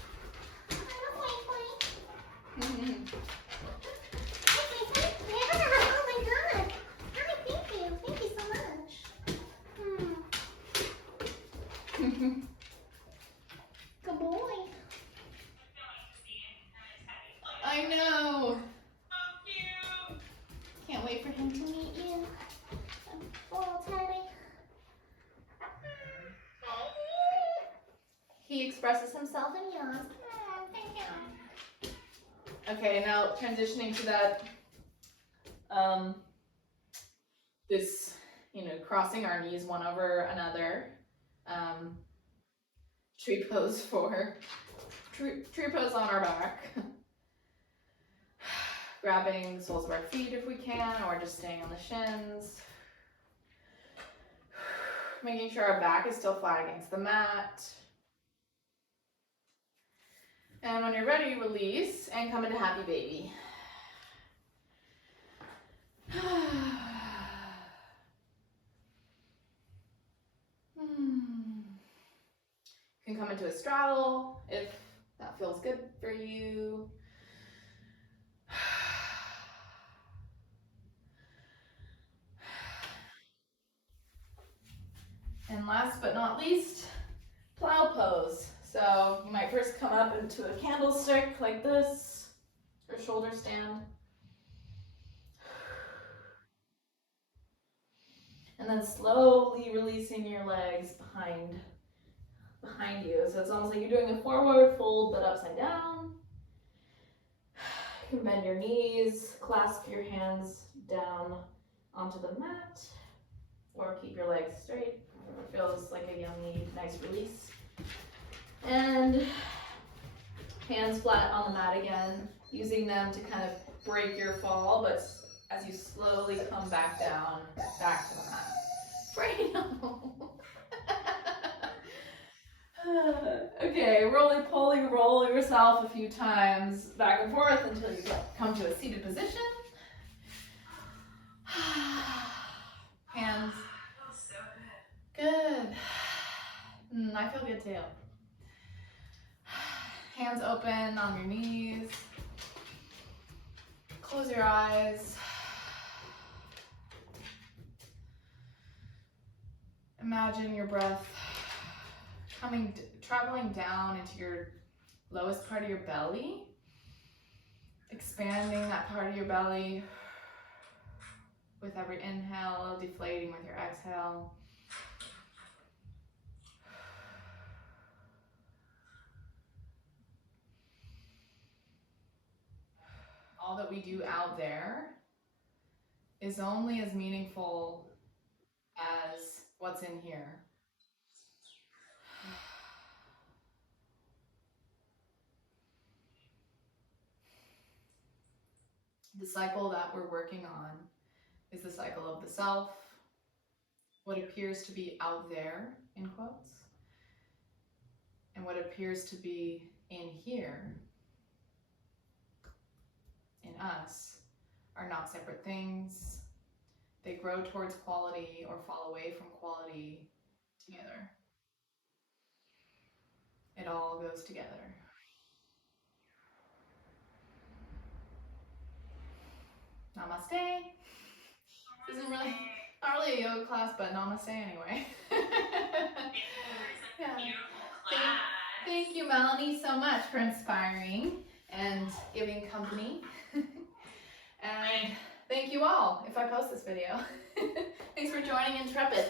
Good boy. I know. So cute. Can't wait for him to meet you. Little teddy. He expresses himself in yawns. Okay, now transitioning to that, this, crossing our knees one over another. Tree pose on our back. Grabbing the soles of our feet if we can, or just staying on the shins. Making sure our back is still flat against the mat. And when you're ready, release and come into happy baby. You can come into a straddle if that feels good for you. And last but not least, plow pose. So you might first come up into a candlestick like this, or shoulder stand. And then slowly releasing your legs behind you. So it's almost like you're doing a forward fold, but upside down. You can bend your knees, clasp your hands down onto the mat, or keep your legs straight. It feels like a yummy, nice release. And hands flat on the mat again, using them to kind of break your fall, but as you slowly come back down, back to the mat. Okay, roll yourself a few times back and forth until you come to a seated position. Hands. So good. I feel good too. Hands open on your knees. Close your eyes. Imagine your breath traveling down into your lowest part of your belly, expanding that part of your belly with every inhale, deflating with your exhale. All that we do out there is only as meaningful as what's in here. The cycle that we're working on is the cycle of the self, what appears to be out there, in quotes, and what appears to be in here, in us, are not separate things. They grow towards quality or fall away from quality together. It all goes together. Namaste. This isn't really, not really a yoga class, but namaste anyway. Yeah. Thank you, Melanie, so much for inspiring and giving company. And thank you all if I post this video. Thanks for joining Intrepid.